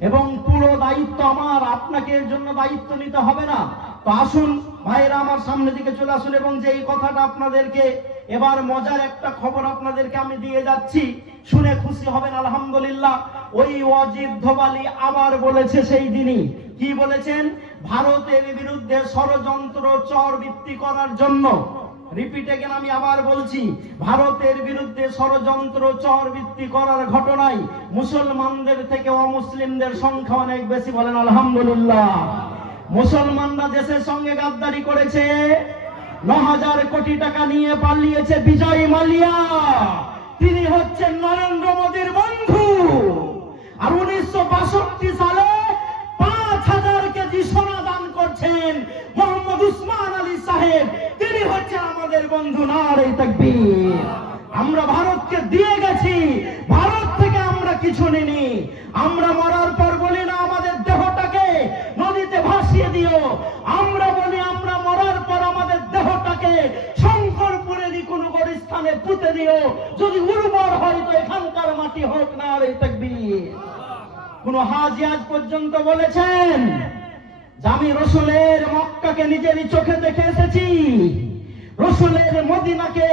এবং পুরো দায়িত্ব আমার, আপনাকে এর জন্য দায়িত্ব নিতে হবে না। তো আসুন ভাইরা আমার সামনে দিকে চলে আসুন, এবং যে এই কথাটা আপনাদেরকে, এবার মজার একটা খবর আপনাদেরকে আমি দিয়ে যাচ্ছি, শুনে খুশি হবেন আলহামদুলিল্লাহ। ওই ওয়াজিদ ধোবালি আবার বলেছে সেই দিনই, কি বলেছেন? ভারতের বিরুদ্ধে ষড়যন্ত্র চরবৃত্তি করার জন্য, রিপিট এগেন, আমি আবার বলছি, ভারতের বিরুদ্ধে ষড়যন্ত্র চরবৃত্তি করার ঘটনায় মুসলমানদের থেকে অমুসলিমদের সংখ্যা অনেক বেশি, বলেন আলহামদুলিল্লাহ। মুসলমানরা দেশের সঙ্গে গাদ্দারি করেছে, ৯,০০০ কোটি টাকা নিয়ে পালিয়েছে বিজয় মালিয়া, তিনি হচ্ছেন নরেন্দ্র মোদীর বন্ধু। আর ১৯৬২ সালে ৫,০০০ কেজি সোনা দান করছেন মোহাম্মদ উসমান আলী সাহেব, তিনি হচ্ছেন আমাদের বন্ধু। নারে তাকবীর। আমরা ভারতকে দিয়ে গেছি, ভারত থেকে আমরা কিছু নিনি। আমরা মরার পর বলি না আমাদের দেহটাকে নদীতে ভাসিয়ে দিও, আমরা বলি আমরা মরার পর আমাদের দেহটাকে শঙ্করপুরেরই কোনো গরিস্থানে পুঁতে দিও, যদি উর্বর হয় তো এখানকার মাটি হোক। নারে তাকবীর। কোন হাজি আজ পর্যন্ত বলেছেন যে আমি রসুলের মক্কাকে নিজেরই চোখে দেখে এসেছি, রসুলের মদিনাকে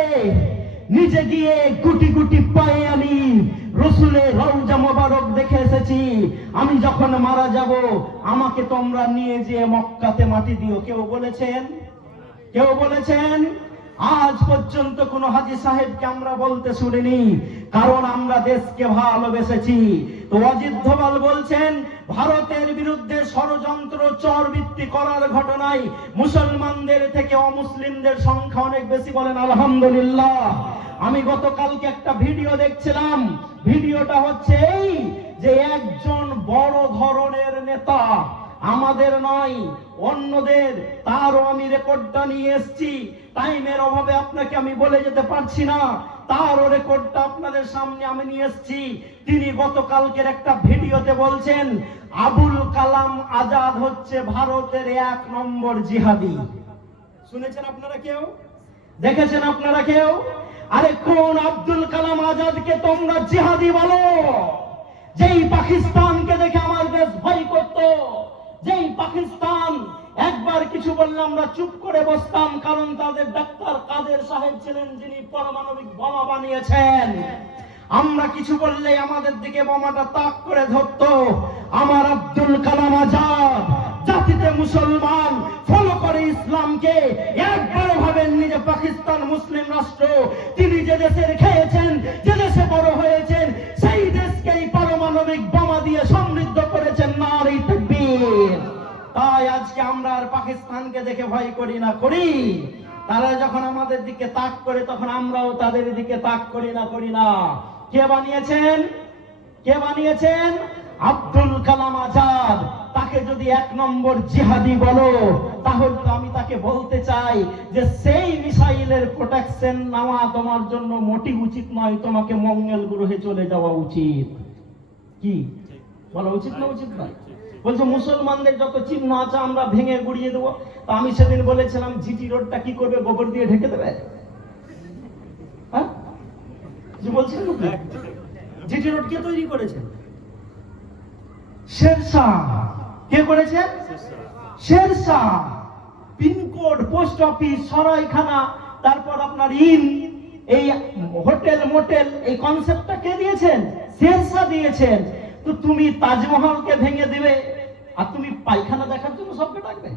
নিজে গিয়ে গুটি গুটি পায়ে আমি রসুলের রওজা মোবারক দেখে এসেছি, আমি যখন মারা যাব আমাকে তোমরা নিয়ে যেয়ে মক্কাতে মাটি দিও? কেউ বলেছেন? কেউ বলেছেন? আজ পর্যন্ত কোন হাজী সাহেবকে আমরা বলতে শুনিনি, কারণ আমরা দেশকে ভালোবেসেছি। তো অজিত ধোভাল বলছেন ভারতের বিরুদ্ধে ষড়যন্ত্র চরবৃত্তি করার ঘটনায় মুসলমানদের থেকে অমুসলিমদের সংখ্যা অনেক বেশি। বলেন আলহামদুলিল্লাহ। আমি গতকালকে একটা ভিডিও দেখছিলাম, ভিডিওটা হচ্ছে এই যে একজন বড় ধরনের নেতা, আমাদের নয় অন্যদের, তারও আমি রেকর্ডটা নিয়ে এসেছি, টাইমের অভাবে আপনাকে আমি বলে যেতে পারছি না, তারও রেকর্ডটা আপনাদের সামনে আমি নিয়ে এসেছি। তিনি গতকালকের একটা ভিডিওতে বলছেন আবুল কালাম আজাদ হচ্ছে ভারতের ১ নম্বর জিহাদি। শুনেছেন আপনারা কেউ? দেখেছেন আপনারা কেউ? আরে কোন আব্দুল কালাম আজাদকে তোমরা জিহাদি বলো? যেই পাকিস্তানকে দেখে আমার দেশ ভয় করত, যেই পাকিস্তান একবার কিছু বললে আমরা চুপ করে বসতাম, কারণ তাদের ডাক্তার কাদের সাহেব ছিলেন যিনি পারমাণবিক বোমা বানিয়েছেন। আমরা কিছু বললে আমাদের দিকে বোমাটা তাক করে ধরতো। আমার আব্দুল কালাম আজাদ জাতিতে মুসলমান, ফলো করে ইসলামকে, একবার ভাবেননি যে পাকিস্তান মুসলিম রাষ্ট্র। তিনি যে দেশের খেয়েছেন, যে দেশে বড় হয়েছেন, সেই দেশকেই পারমাণবিক বোমা দিয়ে সমৃদ্ধ করেছেন। নারে তাকবীর। তাই আজকে আমরা আর পাকিস্তানকে দেখে ভয় করি না? করি। তারা যখন আমাদের দিকে তাক করে তখন আমরাও তাদের দিকে তাক করি না? করি না। কে বানিয়েছেন? কে বানিয়েছেন? আব্দুল কালাম আজাদ। তাকে যদি ১ নম্বর জিহাদি বলো, তাহলে তো আমি তাকে বলতে চাই যে সেই মিসাইলের প্রোটেকশন নেওয়া তোমার জন্য মোটেই উচিত নয়, তোমাকে মঙ্গল গ্রহে চলে যাওয়া উচিত। কি বলা উচিত না? উচিত নয়। বলছে মুসলমানদের যত চিহ্ন আছে আমরা ভেঙে গুড়িয়ে দেবো। তা আমি সেদিন বলেছিলাম জিটি রোডটা কি করবে? গোবর দিয়ে ঢেকে দেবে। হ্যাঁ, বলছেন জিটি রোড কে তৈরি করেছে? শেরশাহ। কে করেছে? শেরশাহ। পিনকোড, পোস্ট অফিস, সরাইখানা, তারপর আপনার এই হোটেল মোটেল, এই কনসেপ্টটা কে দিয়েছেন? শেরশাহ দিয়েছেন। তো তুমি তাজমহলকে ভেঙে দিবে আর তুমি পায়খানা দেখার জন্য সবকে ডাকবে?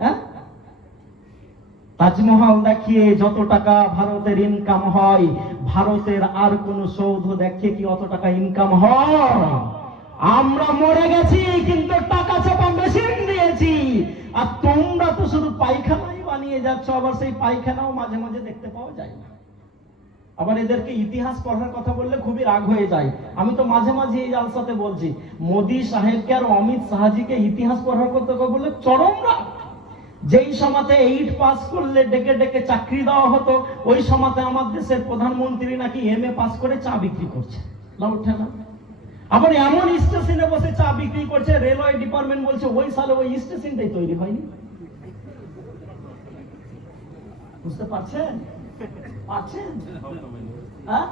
হ্যাঁ, তাজমহল দেখিয়ে যত টাকা ভারতের ইনকাম হয়, ভারতের আর কোন সৌধ দেখে কি অত টাকা ইনকাম হয়? আমরা মরে গেছি কিন্তু টাকা চাপা মেশিন দিয়েছি, আর তোমরা তো শুধু পায়খানাই বানিয়ে যাচ্ছ। আবার সেই পায়খানাও মাঝে মাঝে দেখতে পাওয়া যায় না। আবার এদেরকে ইতিহাস পড়ার কথা বললে খুবই রাগ হয়ে যায়। আমি তো মাঝে মাঝে এই জালসাতে বলছি, মোদী সাহেবকে আর অমিত শাহজিকে ইতিহাস পড়ার কথা বললে চরম রাগ। যেই সময়তে 8 পাস করলে ডেকে ডেকে চাকরি দেওয়া হতো, ওই সময়তে আমার দেশের প্রধানমন্ত্রী নাকি MA পাস করে চা বিক্রি করছে। না উঠে না? আবার এমন স্টেশনে বসে চা বিক্রি করছে, রেলওয়ে ডিপার্টমেন্ট বলছে ওই সালে ওই স্টেশনটাই তৈরি হয়নি। বুঝতে পারছেন? পারছেন? হ্যাঁ,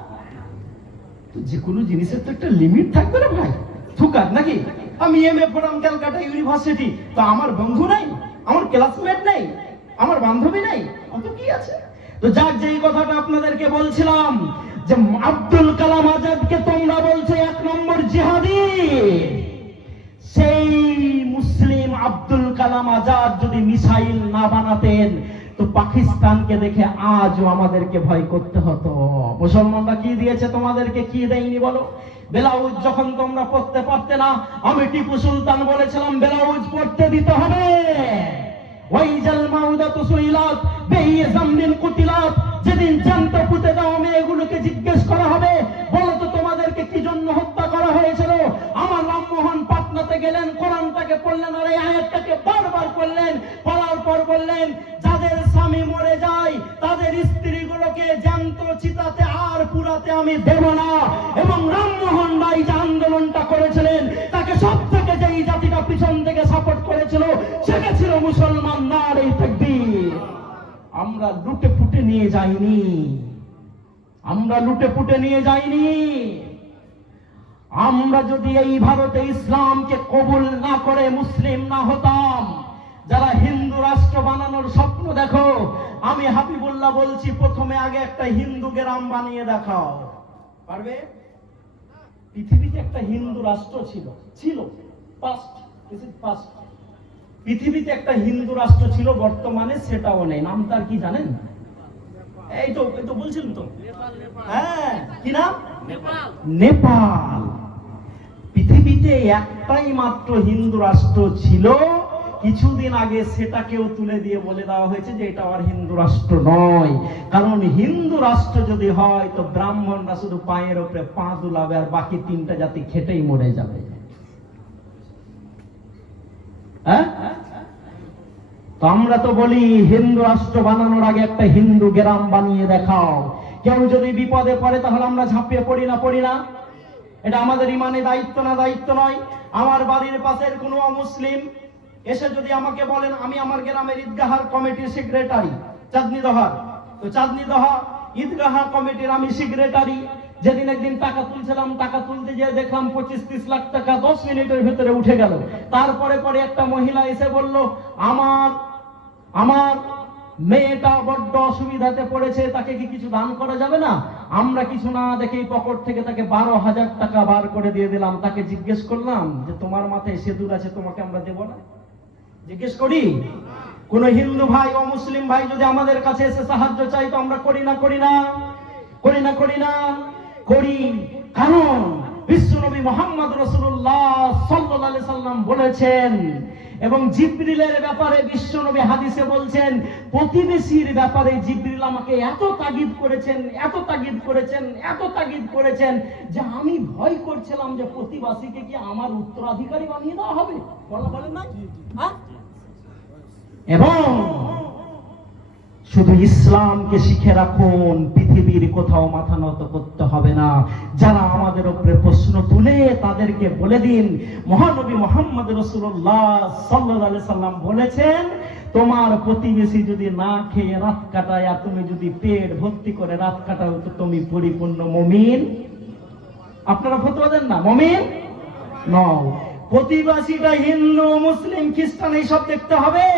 তো যে কোনো জিনিসের তো একটা লিমিট থাকবে না ভাই। থুকার নাকি? আমি MA পড়াম ক্যালকাটা ইউনিভার্সিটি, তো আমার বন্ধু নাই, আমার ক্লাসমেট নেই, আমার বান্ধবী নেই, কত কি আছে। তো যাক, যেই কথাটা আপনাদেরকে বলছিলাম যে আব্দুল কালাম আজাদকে তোমরা বলছো ১ নম্বর জিহাদি, সেই মুসলিম আব্দুল কালাম আজাদ যদি মিসাইল না বানাতেন তো পাকিস্তানকে দেখে আজও আমাদেরকে ভয় করতে হতো। মুসলমানরা কি দিয়েছে তোমাদেরকে? কি দেয়নি বলো? ব্লাউজ যখন তোমরা পরতে পারতে না, আমি টিপু সুলতান বলেছিলাম ব্লাউজ পরতে দিতে হবে। ওয়াইজাল মাউদাতু সুইলাত বিআইয়ি যামবিন কুতিলাত, যেদিন জানতে পুঁতে দাও মেয়েগুলোকে জিজ্ঞেস করা হবে, বলো তো তোমাদেরকে কি জন্য হত্যা করা হয়েছিল? আমার রামমোহন পাটনাতে গেলেন, কোরআনটাকে পড়লেন আর এই আয়াতটাকে বারবার পড়লেন, পড়ার পর বললেন যাদের স্বামী মরে যায় তাদের স্ত্রীগুলোকে জ্যান্ত চিতাতে আর পুরাতে আমি দেব না। এবং রামমোহন রায় যে আন্দোলনটা করেছিলেন তাকে সব থেকে যেই জাতিটা পিছন থেকে সাপোর্ট করেছিল সেটা ছিল মুসলমান। নারে তাকবীর। আমরা লুটে পুটে নিয়ে যাইনি, আমরা লুটে পুটে নিয়ে যাইনি। আমরা যদি এই ভারতে ইসলামকে কবুল না করে মুসলিম না হতাম, যারা হিন্দু রাষ্ট্র বানানোর স্বপ্ন দেখো, আমি হাবিবুল্লাহ বলছি প্রথমে আগে একটা হিন্দু গ্রাম বানিয়ে দেখাও। পারবে? পৃথিবীতে একটা হিন্দু রাষ্ট্র ছিল, পৃথিবীতে একটা হিন্দু রাষ্ট্র ছিল, বর্তমানে সেটাও নেই। নাম তার কি জানেন? এই তো বলছিলেন তো, হ্যাঁ, কি নাম? নেপাল। পৃথিবীতে একটাই মাত্র হিন্দু রাষ্ট্র ছিল, কিছুদিন আগে সেটাকেও তুলে দিয়ে বলে দেওয়া হয়েছে যে এটা আর হিন্দু রাষ্ট্র নয়। কারণ হিন্দু রাষ্ট্র যদি হয় তো ব্রাহ্মণরা শুধু পায়ের উপরে পা দুলাবে আর বাকি তিনটা জাতি খেটেই মরে যাবে। তো আমরা তো বলি হিন্দু রাষ্ট্র বানানোর আগে একটা হিন্দু গ্রাম বানিয়ে দেখাও। কেউ যদি বিপদে পড়ে তাহলে আমরা ঝাঁপিয়ে পড়ি না? এটা আমাদের ইমানে দায়িত্ব না? দায়িত্ব নয়? আমার বাড়ির পাশের কোনো অমুসলিম এসে যদি আমাকে বলেন, আমি আমার গ্রামের ঈদগাহার কমিটির সেক্রেটারি চাঁদনীদহার, তো চাঁদনীদহা ঈদগাহা কমিটির আমি সেক্রেটারি। যেদিন একদিন টাকা তুলছিলাম, টাকা তুলতে গিয়ে দেখলাম 25-30 লাখ টাকা 10 মিনিটের ভিতরে উঠে গেল। তারপরে একটা মহিলা এসে বলল, আমার মেয়েটা বড্ড অসুবিধাতে পড়েছে, তাকে কি কিছু দান করা যাবে না? আমরা কিছু না দেখেই পকেট থেকে তাকে 12,000 টাকা বার করে দিয়ে দিলাম। তাকে জিজ্ঞেস করলাম যে তোমার মাথায় সিঁদুর আছে, তোমাকে আমরা দেব না? জিজ্ঞেস করি? কোন হিন্দু ভাই ও মুসলিম ভাই যদি আমাদের কাছে এসে সাহায্য চাই তো আমরা করি না? করি। কারণ বিশ্বনবী মুহাম্মদ রাসূলুল্লাহ সাল্লাল্লাহু আলাইহি সাল্লাম বলেছেন, এবং জিবরিলের ব্যাপারে বিশ্বনবী হাদিসে বলছেন, প্রতিবেশীর ব্যাপারে জিবরিল আমাকে এত তাগিদ করেছেন যে আমি ভয় করছিলাম যে প্রতিবেশীকে কি আমার উত্তরাধিকারী বানিয়ে দেওয়া হবে। বলেন না? এবং শুধু ইসলামকে শিখে রাখুন, পৃথিবীর কোথাও মাথা নত করতে হবে না। যারা আমাদের উপরে প্রশ্ন তুলে তাদেরকে বলে দিন, মহানবী মুহাম্মদ রাসূলুল্লাহ সাল্লাল্লাহু আলাইহি সাল্লাম বলেছেন, তোমার প্রতিবেশী যদি না খেয়ে রাত কাটায় আর তুমি যদি পেট ভর্তি করে রাত কাটাও তো তুমি পরিপূর্ণ মুমিন। আপনারা ফতোয়া দেন না? মুমিন নও। প্রতিবেশীটা হিন্দু, মুসলিম, খ্রিস্টান এইসব দেখতে হবে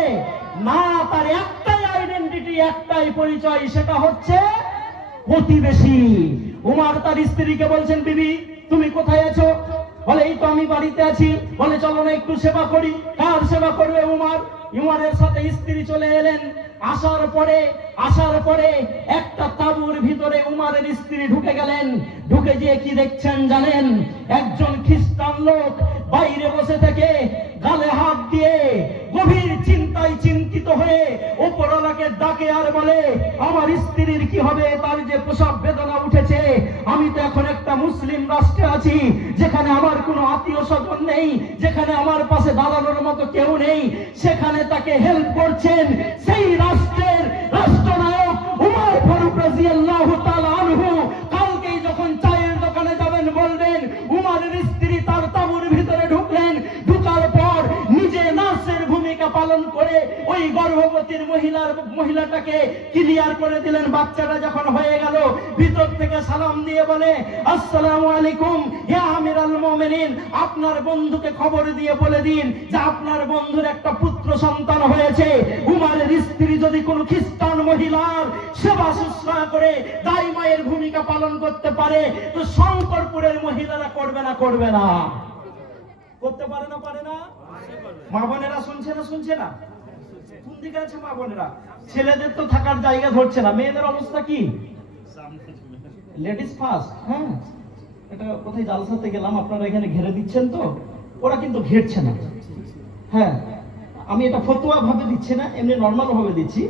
না। তার একটাই আইডেন্টিটি, একটাই পরিচয়, সেটা হচ্ছে প্রতিবেশী। উমর তার স্ত্রীকে বলছেন, বিবি তুমি কোথায় আছো? বলে এই তো আমি বাড়িতে আছি। বলে চলো না একটু সেবা করি। কার সেবা করবে? উমরের সাথে স্ত্রী চলে এলেন। আসার পরে একটা তাঁবুর ভিতরে উমরের স্ত্রী ঢুকে গেলেন। ঢুকে গিয়ে কি দেখছেন জানেন? একজন খ্রিস্টান লোক বাইরে বসে থেকে গালে হাত দিয়ে গভীর চিন্তায় চিন্তিত হয়ে উপরওয়ালাকে ডাকে আর বলে, আমার স্ত্রীর কি হবে? তার যে প্রসব বেদনা উঠেছে। আমি তো এখন একটা মুসলিম রাষ্ট্রে আছি, যেখানে আমার কোনো আত্মীয় স্বজন নেই, যেখানে আমার পাশে দাঁড়ানোর মতো কেউ নেই। সেখানে তাকে হেল্প করছেন সেই রাষ্ট্রের রাষ্ট্রনায়ক উমর ফারুক রাদিয়াল্লাহু তাআলা আনহু। কালকেই যখন চায়ের দোকানে যাবেন বলবেন, উমরের স্ত্রী তার তাঁবুর ভিতরে ঢুকলেন। ঢুকার পর নিজে নার্সের ভূমিকা পালন করে ওই গর্ভবতীর মহিলাটাকে ক্লিয়ার করে দিলেন। বাচ্চাটা যখন হয়ে গেল, ভিতর থেকে সালাম দিয়ে বলে, আসসালামু আলাইকুম ইয়া আমিরাল মুমিনিন, আপনার বন্ধুকে খবর দিয়ে বলে দিন যে আপনার বন্ধুর একটা পুত্র সন্তান হয়েছে। উমরের স্ত্রী যদি কোনো খ্রিস্টান মহিলার সেবা শুশ্রূষা করে দাই মায়ের ভূমিকা পালন করতে পারে, তো শঙ্করপুরের মহিলারা করবে না? করতে পারে না? মা বোনেরা শুনছে না? কোন দিকে আছে মা বোনেরা? ছেলেদের তো থাকার জায়গা ধরছে না। মেয়েদের অবস্থা কি? Ladies first. হ্যাঁ, এটা কোথায় জালসাতে গেলাম, আপনারা এখানে ঘেরে দিচ্ছেন তো, ওরা কিন্তু ঘেরছে না। হ্যাঁ, আমি এটা ফতুয়া ভাবে দিচ্ছি না, এমনি নর্মাল ভাবে দিচ্ছি।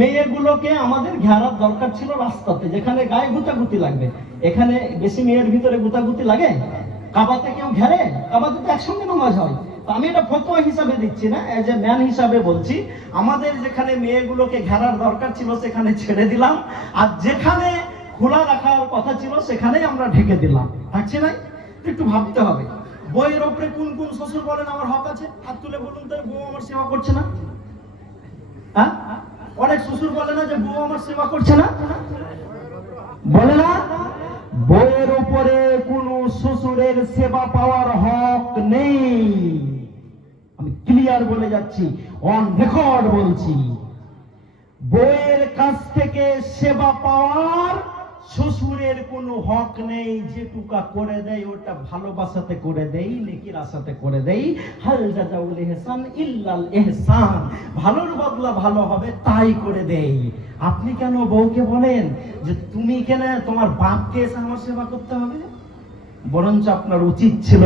মেয়েগুলোকে আমাদের ঘেরার দরকার ছিল রাস্তাতে, যেখানে গায়ে গুতাগুতি লাগবে। এখানে বেশি মেয়ের ভিতরে গুতাগুতি লাগে? কাবাতে কেউ ঘেরে? কাবাতে তো একসঙ্গে নামাজ হয়। আমি এটা ফতোয়া হিসাবে দিচ্ছি না, এজ এ ম্যান হিসাবে বলছি। আমাদের যেখানে মেয়েগুলোকে ঘেরার দরকার ছিল সেখানে ছেড়ে দিলাম, আর যেখানে খোলা রাখার কথা ছিল সেখানেই আমরা ঢেকে দিলাম। থাকছে না? একটু ভাবতে হবে। বইয়ের ওপরে কোন কোন শ্বশুর বলেন আমার হক আছে? হাত তুলে বলুন তো, বউ আমার সেবা করছে না? হ্যাঁ, অনেক শ্বশুর বলে না যে বউ আমার সেবা করছে না, বলে না? বইয়ের উপরে কোন শ্বশুরের সেবা পাওয়ার হক নেই। আমি ক্লিয়ার বলে যাচ্ছি, অন রেকর্ড বলছি। বইয়ের কাছ থেকে সেবা পাওয়ার শ্বশুরের কোনো হক নেই। যেটুকা করে দেয় ওটা ভালোবাসাতে করে দেই, নেকির আশাতে করে দেই। হাল জাযাউল ইহসান ইল্লাল ইহসান, ভালোর বদলা ভালো হবে তাই করে দেই। আপনি কেন বউকে বলেন যে তুমি কেন তোমার বাপকে এসে আমার সেবা করতে হবে? বরঞ্চ আপনার উচিত ছিল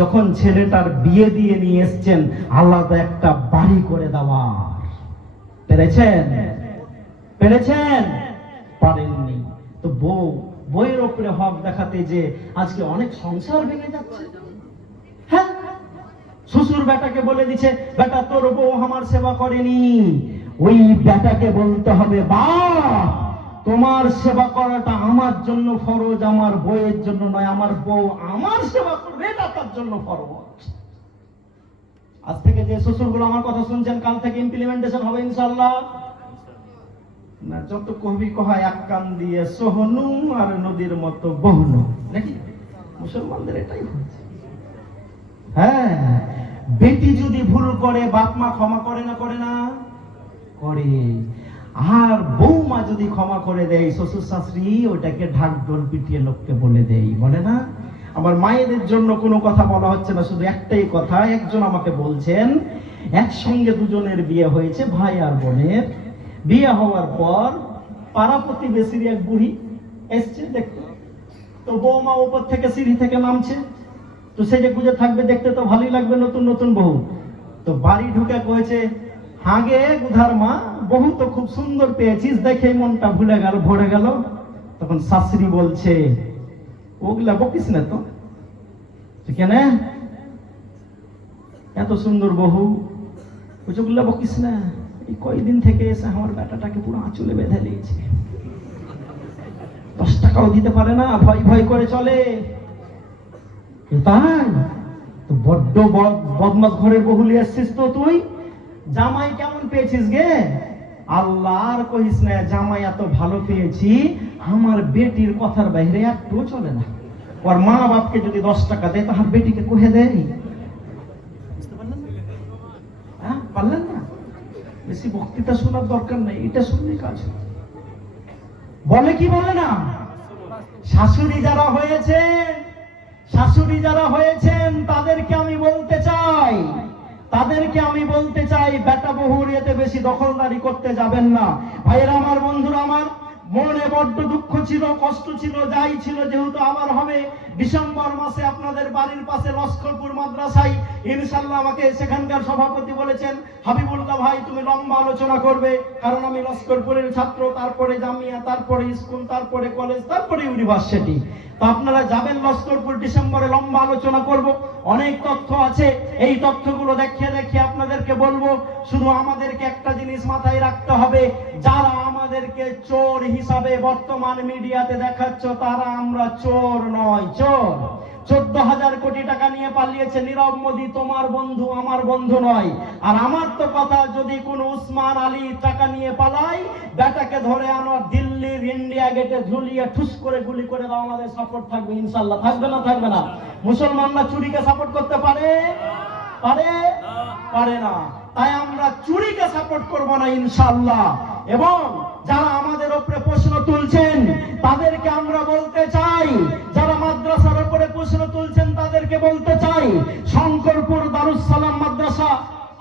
যখন ছেলেটার বিয়ে দিয়ে নিয়ে এসছেন আলাদা একটা বাড়ি করে দেওয়ার। পেরেছেন? পেরেছেন? পারেননি। তো বইয়ের ওপরে হক দেখাতে যে আজকে অনেক সংসার ভেঙে যাচ্ছে। হ্যাঁ, শ্বশুর বেটাকে বলে দিচ্ছে, বেটা তোর বউ আমার সেবা করেনি। ওই বেটাকে বলতে হবে, বাপ তোমার সেবা করাটা আমার জন্য ফরজ, আমার বউয়ের জন্য নয়। আমার বউ আমার সেবা করবে, এটা তার জন্য ফরজ। আজ থেকে যে শ্বশুরগুলো আমার কথা শুনছেন, কাল থেকে ইমপ্লিমেন্টেশন হবে ইনশাআল্লাহ। না, যত কবি কহায় এক কান দিয়ে সোহনু আর নদীর মতো বহনু, নাকি? মুসলমানদের এটাই হচ্ছে। হ্যাঁ, বেটি যদি ভুল করে বাপ মা ক্ষমা করে না? করে না? করে। আর বৌমা যদি ক্ষমা করে দেয়, শ্বশুর শাশুড়ি ওটাকে ঢাক ঢোল পিটিয়ে লোককে বলে দেয়, বলে না? আমার মায়েদের জন্য কোনো কথা বলা হচ্ছে না, শুধু একটাই কথা। একজন আমাকে বলছেন একসঙ্গে দুজনের বিয়ে হয়েছে, ভাই আর বোনের। বিয়ে হওয়ার পর পাড়া প্রতিবেশীর এক বুড়ি এসছে দেখতে, তো বৌমা উপর থেকে সিঁড়ি থেকে নামছে, তো সে যে গুজে থাকবে, দেখতে তো ভালোই লাগবে, নতুন নতুন বউ। তো বাড়ি ঢুকে কয়েছে, হাগে গুধার মা, বহু তো খুব সুন্দর পেয়েছিস, দেখে মনটা ভুলে গেল, ভরে গেল। তখন শাশুড়ি বলছে, ওগুলা বকিস না তো, কেন এত সুন্দর বহু, ওগুলা বকিস না। এই কয়দিন থেকে এসে আমার বেটাটাকে পুরো আঁচলে বেঁধে নিয়েছে, 10 টাকাও দিতে পারে না, ভয় ভয় করে চলে। তাই তো বড্ড বদমাস ঘরের বহু নিয়ে আসছিস তো তুই। জামাই কেমন পেয়েছিস গে? আল্লাহ আর কহিস না, জামাই এত ভালো পেয়েছি, আমার বেটির কথার বাইরে একটু চলে না। ওর মা বাপকে যদি 10 টাকা দেয়, তাহার বেটিকে কহে দেয়। হ্যাঁ, পারলেন না? বেশি বক্তৃতা শোনার দরকার নেই, এটা শুনলে কাজ বলে কি বলে না? শাশুড়ি যারা হয়েছেন তাদেরকে আমি বলতে চাই, বেটা বহুর এতে বেশি দখলদারি করতে যাবেন না। ভাইয়েরা আমার, বন্ধুরা আমার, মনে বড্ড দুঃখ ছিল, কষ্ট ছিল, যাই ছিল, যেহেতু আবার হবে ডিসেম্বর মাসে আপনাদের বাড়ির পাশে লস্করপুর মাদ্রাসায় ইনশাআল্লাহ। আমাকে সেখানকার সভাপতি বলেছেন, হাবিবুল্লাহ ভাই তুমি লম্বা আলোচনা করবে, কারণ আমি লস্করপুরের ছাত্র, তারপরে জামিয়া, তারপরে স্কুল, তারপরে কলেজ, তারপরে ইউনিভার্সিটি। তো আপনারা যাবেন লস্করপুর, ডিসেম্বরে লম্বা আলোচনা করব, অনেক তথ্য আছে। এই তথ্যগুলো দেখিয়ে আপনাদেরকে বলবো। শুধু আমাদেরকে একটা জিনিস মাথায় রাখতে হবে, যারা আমাদেরকে চোর হিসাবে বর্তমান মিডিয়াতে দেখাচ্ছ, তারা আমরা চোর নয়, চোর। 14,000 কোটি টাকা নিয়ে পালিয়েছে নীরব মোদী, তোমার বন্ধু আমার বন্ধু নয়। আর আমার তো কথা, যদি কোন উসমান আলী টাকা নিয়ে পালায়, বেটাকে ধরে আনো, দিল্লির ইন্ডিয়া গেটে ঝুলিয়ে ঠুস করে গুলি করে দাও, আমাদের সাপোর্ট থাকবে ইনশাআল্লাহ। থাকবে না? থাকবে না? মুসলমানরা চুরিকে সাপোর্ট করতে পারে? পারে না। তাই আমরা চুরিকে সাপোর্ট করব না ইনশাআল্লাহ। এবং যারা আমাদের উপরে প্রশ্ন তুলছেন তাদেরকে আমরা বলতে চাই, যারা মাদ্রাসার উপরে প্রশ্ন তুলছেন তাদেরকে বলতে চাই, শঙ্করপুর দারুস সালাম মাদ্রাসা,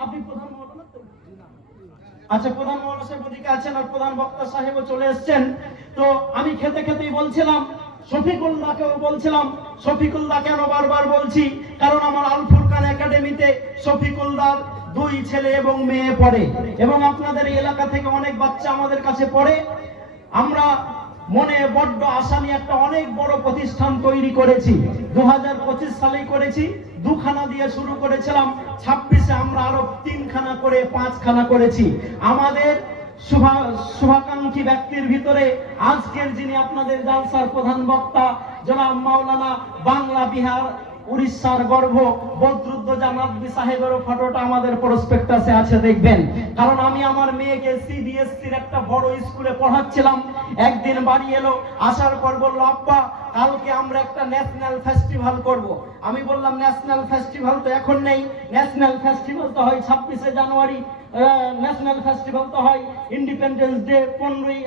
আপনি প্রধান মৌলানা তো? আচ্ছা, প্রধান মৌলানা সাহেব ওদিকে আছেন, আর প্রধান বক্তা সাহেবও চলে এসেছেন। তো আমি খেতেই বলছিলাম, শফিকুল্লাহকেও বলছিলাম। শফিকুল্লাহ কেন বারবার বলছি, কারণ আমার আল ফুরকান একাডেমিতে শফিকুল্লাহর 2 ছেলে এবং মেয়ে পড়ে, এবং আপনাদের এই এলাকা থেকে অনেক বাচ্চা আমাদের কাছে পড়ে। আমরা মনে বড্ড আশা নিয়ে একটা অনেক বড় প্রতিষ্ঠান তৈরি করেছি। 2025 সালেই করেছি, 2 খানা দিয়ে শুরু করেছিলাম। 26-এ আমরা আরো 3 খানা করে 5 খানা করেছি। আমাদের শুভাকাঙ্ক্ষী ব্যক্তির ভিতরে আজকের যিনি আপনাদের জালসার প্রধান বক্তা জনাব মাওলানা বাংলা বিহার উড়িষ্যার গর্ভ বদরুদ্দোজা নাদভী সাহেবেরও ফটোটা আমাদের প্রসপেক্টাসে আছে, দেখবেন। কারণ আমি আমার মেয়েকে সিবিএসসির একটা বড় স্কুলে পড়াচ্ছিলাম। একদিন বাড়ি এলো, আসার পর বলল, আব্বা কালকে আমরা একটা ন্যাশনাল ফেস্টিভ্যাল করব। আমি বললাম, ন্যাশনাল ফেস্টিভ্যাল তো এখন নেই, ন্যাশনাল ফেস্টিভ্যাল তো হয় 26শে জানুয়ারি, ন্যাশনাল ফেস্টিভ্যাল তো হয় ইন্ডিপেন্ডেন্স ডে 15ই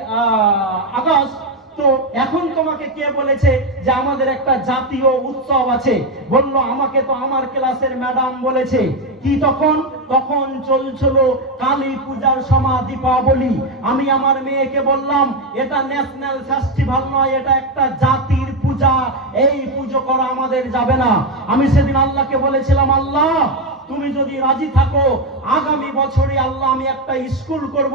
আগস্ট। তো এখন তোমাকে কে বলেছে যে আমাদের একটা জাতীয় উৎসব আছে? বলল, আমাকে তো আমার ক্লাসের ম্যাডাম বলেছে। কি তখন? তখন চলছিল কালী পূজার সময়, দীপাবলি। আমি আমার মেয়েকে বললাম, এটা ন্যাশনাল ফেস্টিভ্যাল নয়, এটা একটা জাতির পূজা, এই পুজো করা আমাদের যাবে না। আমি সেদিন আল্লাহকে বলেছিলাম, আল্লাহ তুমি যদি রাজি থাকো, আগামী বছরে আল্লাহ আমি একটা স্কুল করব,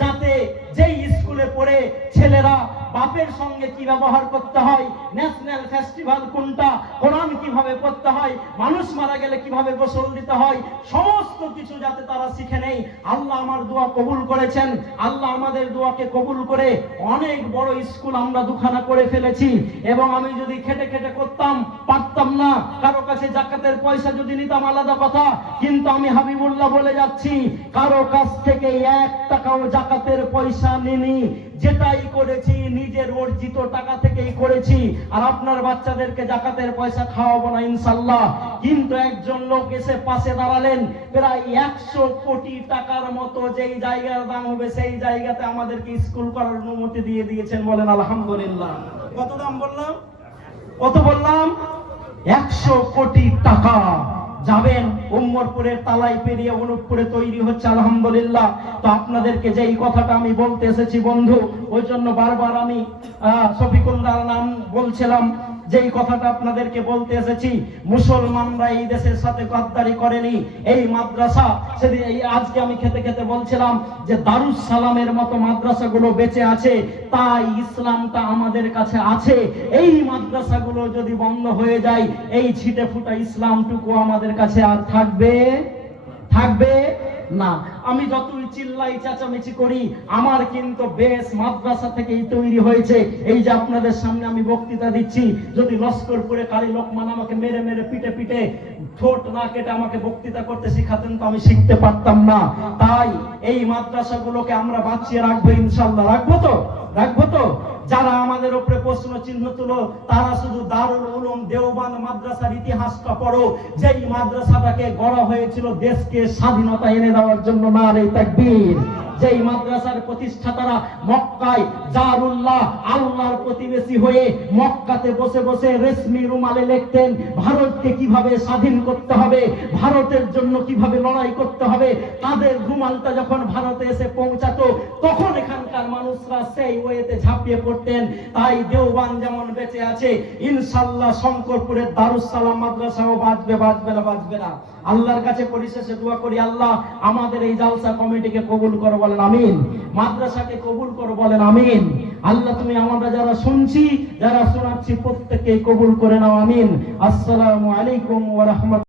যাতে যেই স্কুলে পড়ে ছেলেরা বাপের সঙ্গে কি ব্যবহার করতে হয়, ন্যাশনাল ফেস্টিভ্যাল কোনটা, কোরআন কিভাবে পড়তে হয়, মানুষ মারা গেলে কিভাবে গোসল দিতে হয়, সমস্ত কিছু যাতে তারা শিখে নেয়। আল্লাহ আমার দোয়া কবুল করেছেন। আল্লাহ আমাদের দোয়াকে কবুল করে অনেক বড় স্কুল আমরা 2 খানা করে ফেলেছি। এবং আমি যদি খেটে খেটে করতাম পারতাম না, কারো কাছে যাকাতের পয়সা যদি নিতাম আলাদা কথা, কিন্তু আমি হাবিবুল্লাহ বলে যাচ্ছি, কারো কাছ থেকে 1 টাকাও যাকাতের পয়সা নিনি। যেটাই করেছি নিজের অর্জিত টাকা থেকেই করেছি। আর আপনার বাচ্চাদেরকে যাকাতের পয়সা খাওয়াবো না ইনশাআল্লাহ। কিন্তু একজন লোক এসে পাশে দাঁড়ালেন, প্রায় 100 কোটি টাকার মতো যেই জায়গার দাম হবে সেই জায়গাতে আমাদেরকে স্কুল করার অনুমতি দিয়ে দিয়েছেন। বলেন আলহামদুলিল্লাহ। কত দাম বললাম? কত বললাম? 100 কোটি টাকা। যাবেন উম্মরপুরের তালাই পেরিয়ে অনুপপুরে তৈরি হচ্ছে আলহামদুলিল্লাহ। তো আপনাদেরকে যে এই কথাটা আমি বলতে এসেছি বন্ধু, ওই জন্য বারবার আমি শফিকুল্লাহর নাম বলছিলাম, যেই কথাটা আপনাদেরকে বলতে এসেছি। মুসলমানরা এই দেশের সাথে গদ্দারি করেনি। এই মাদ্রাসা সেদিন আজকে আমি খেতে খেতে বলছিলাম যে দারুস সালামের মতো মাদ্রাসাগুলো বেঁচে আছে, তাই ইসলামটা আমাদের কাছে আছে। এই মাদ্রাসাগুলো যদি বন্ধ হয়ে যায়, এই ছিটে ফুটা ইসলামটুকু আমাদের কাছে আর থাকবে না। আমি যতই চিল্লাই চেঁচামেচি করি, আমার কিন্তু বেশ মাদ্রাসা থেকেই তৈরি হয়েছে। এই যে আপনাদের সামনে আমি বক্তৃতা দিচ্ছি, যদি লস্করপুরে কারি লোকমান আমাকে মেরে মেরে পিটে পিটে ঠোঁট না কেটে আমাকে বক্তৃতা করতে শিখাতেন, তো আমি শিখতে পারতাম না। তাই এই মাদ্রাসাগুলোকে আমরা বাঁচিয়ে রাখবো ইনশাআল্লাহ। রাখবো তো। যারা আমাদের উপরে প্রশ্ন চিহ্ন তুলো, তারা শুধু দারুল উলুম দেওবান মাদ্রাসার ইতিহাসটা পড়ো, যেই মাদ্রাসাটাকে গড়া হয়েছিল দেশকে স্বাধীনতা এনে দেওয়ার জন্য। নারে তাকবীর। যেই মাদ্রাসার প্রতিষ্ঠাতারা মক্কায় জারুল্লাহ আল্লাহর প্রতিবেশী হয়ে মক্কাতে বসে বসে রেশমি রুমালে লিখতেন ভারতকে কিভাবে স্বাধীন করতে হবে, ভারতের জন্য কিভাবে লড়াই করতে হবে। তাদের রুমালটা যখন ভারতে এসে পৌঁছাতো, তখন এখানকার মানুষরা সেই ওয়েতে ঝাঁপিয়ে পড়তেন। তাই দেওবান যেমন বেঁচে আছে, ইনশাআল্লাহ শঙ্করপুরের দারুস সালাম মাদ্রাসাও বাঁচবে না। আল্লাহর কাছে পরিশেষে দোয়া করি, আল্লাহ আমাদের এই জালসা কমিটিকে কবুল করো, বলেন আমিন। মাদ্রাসাকে কবুল করো, বলেন আমিন। আল্লাহ তুমি আমরা যারা শুনছি, যারা শোনাচ্ছি, প্রত্যেককে কবুল করে নাও, আমিন। আসসালামু আলাইকুম ওয়া রাহমাতুল্লাহ।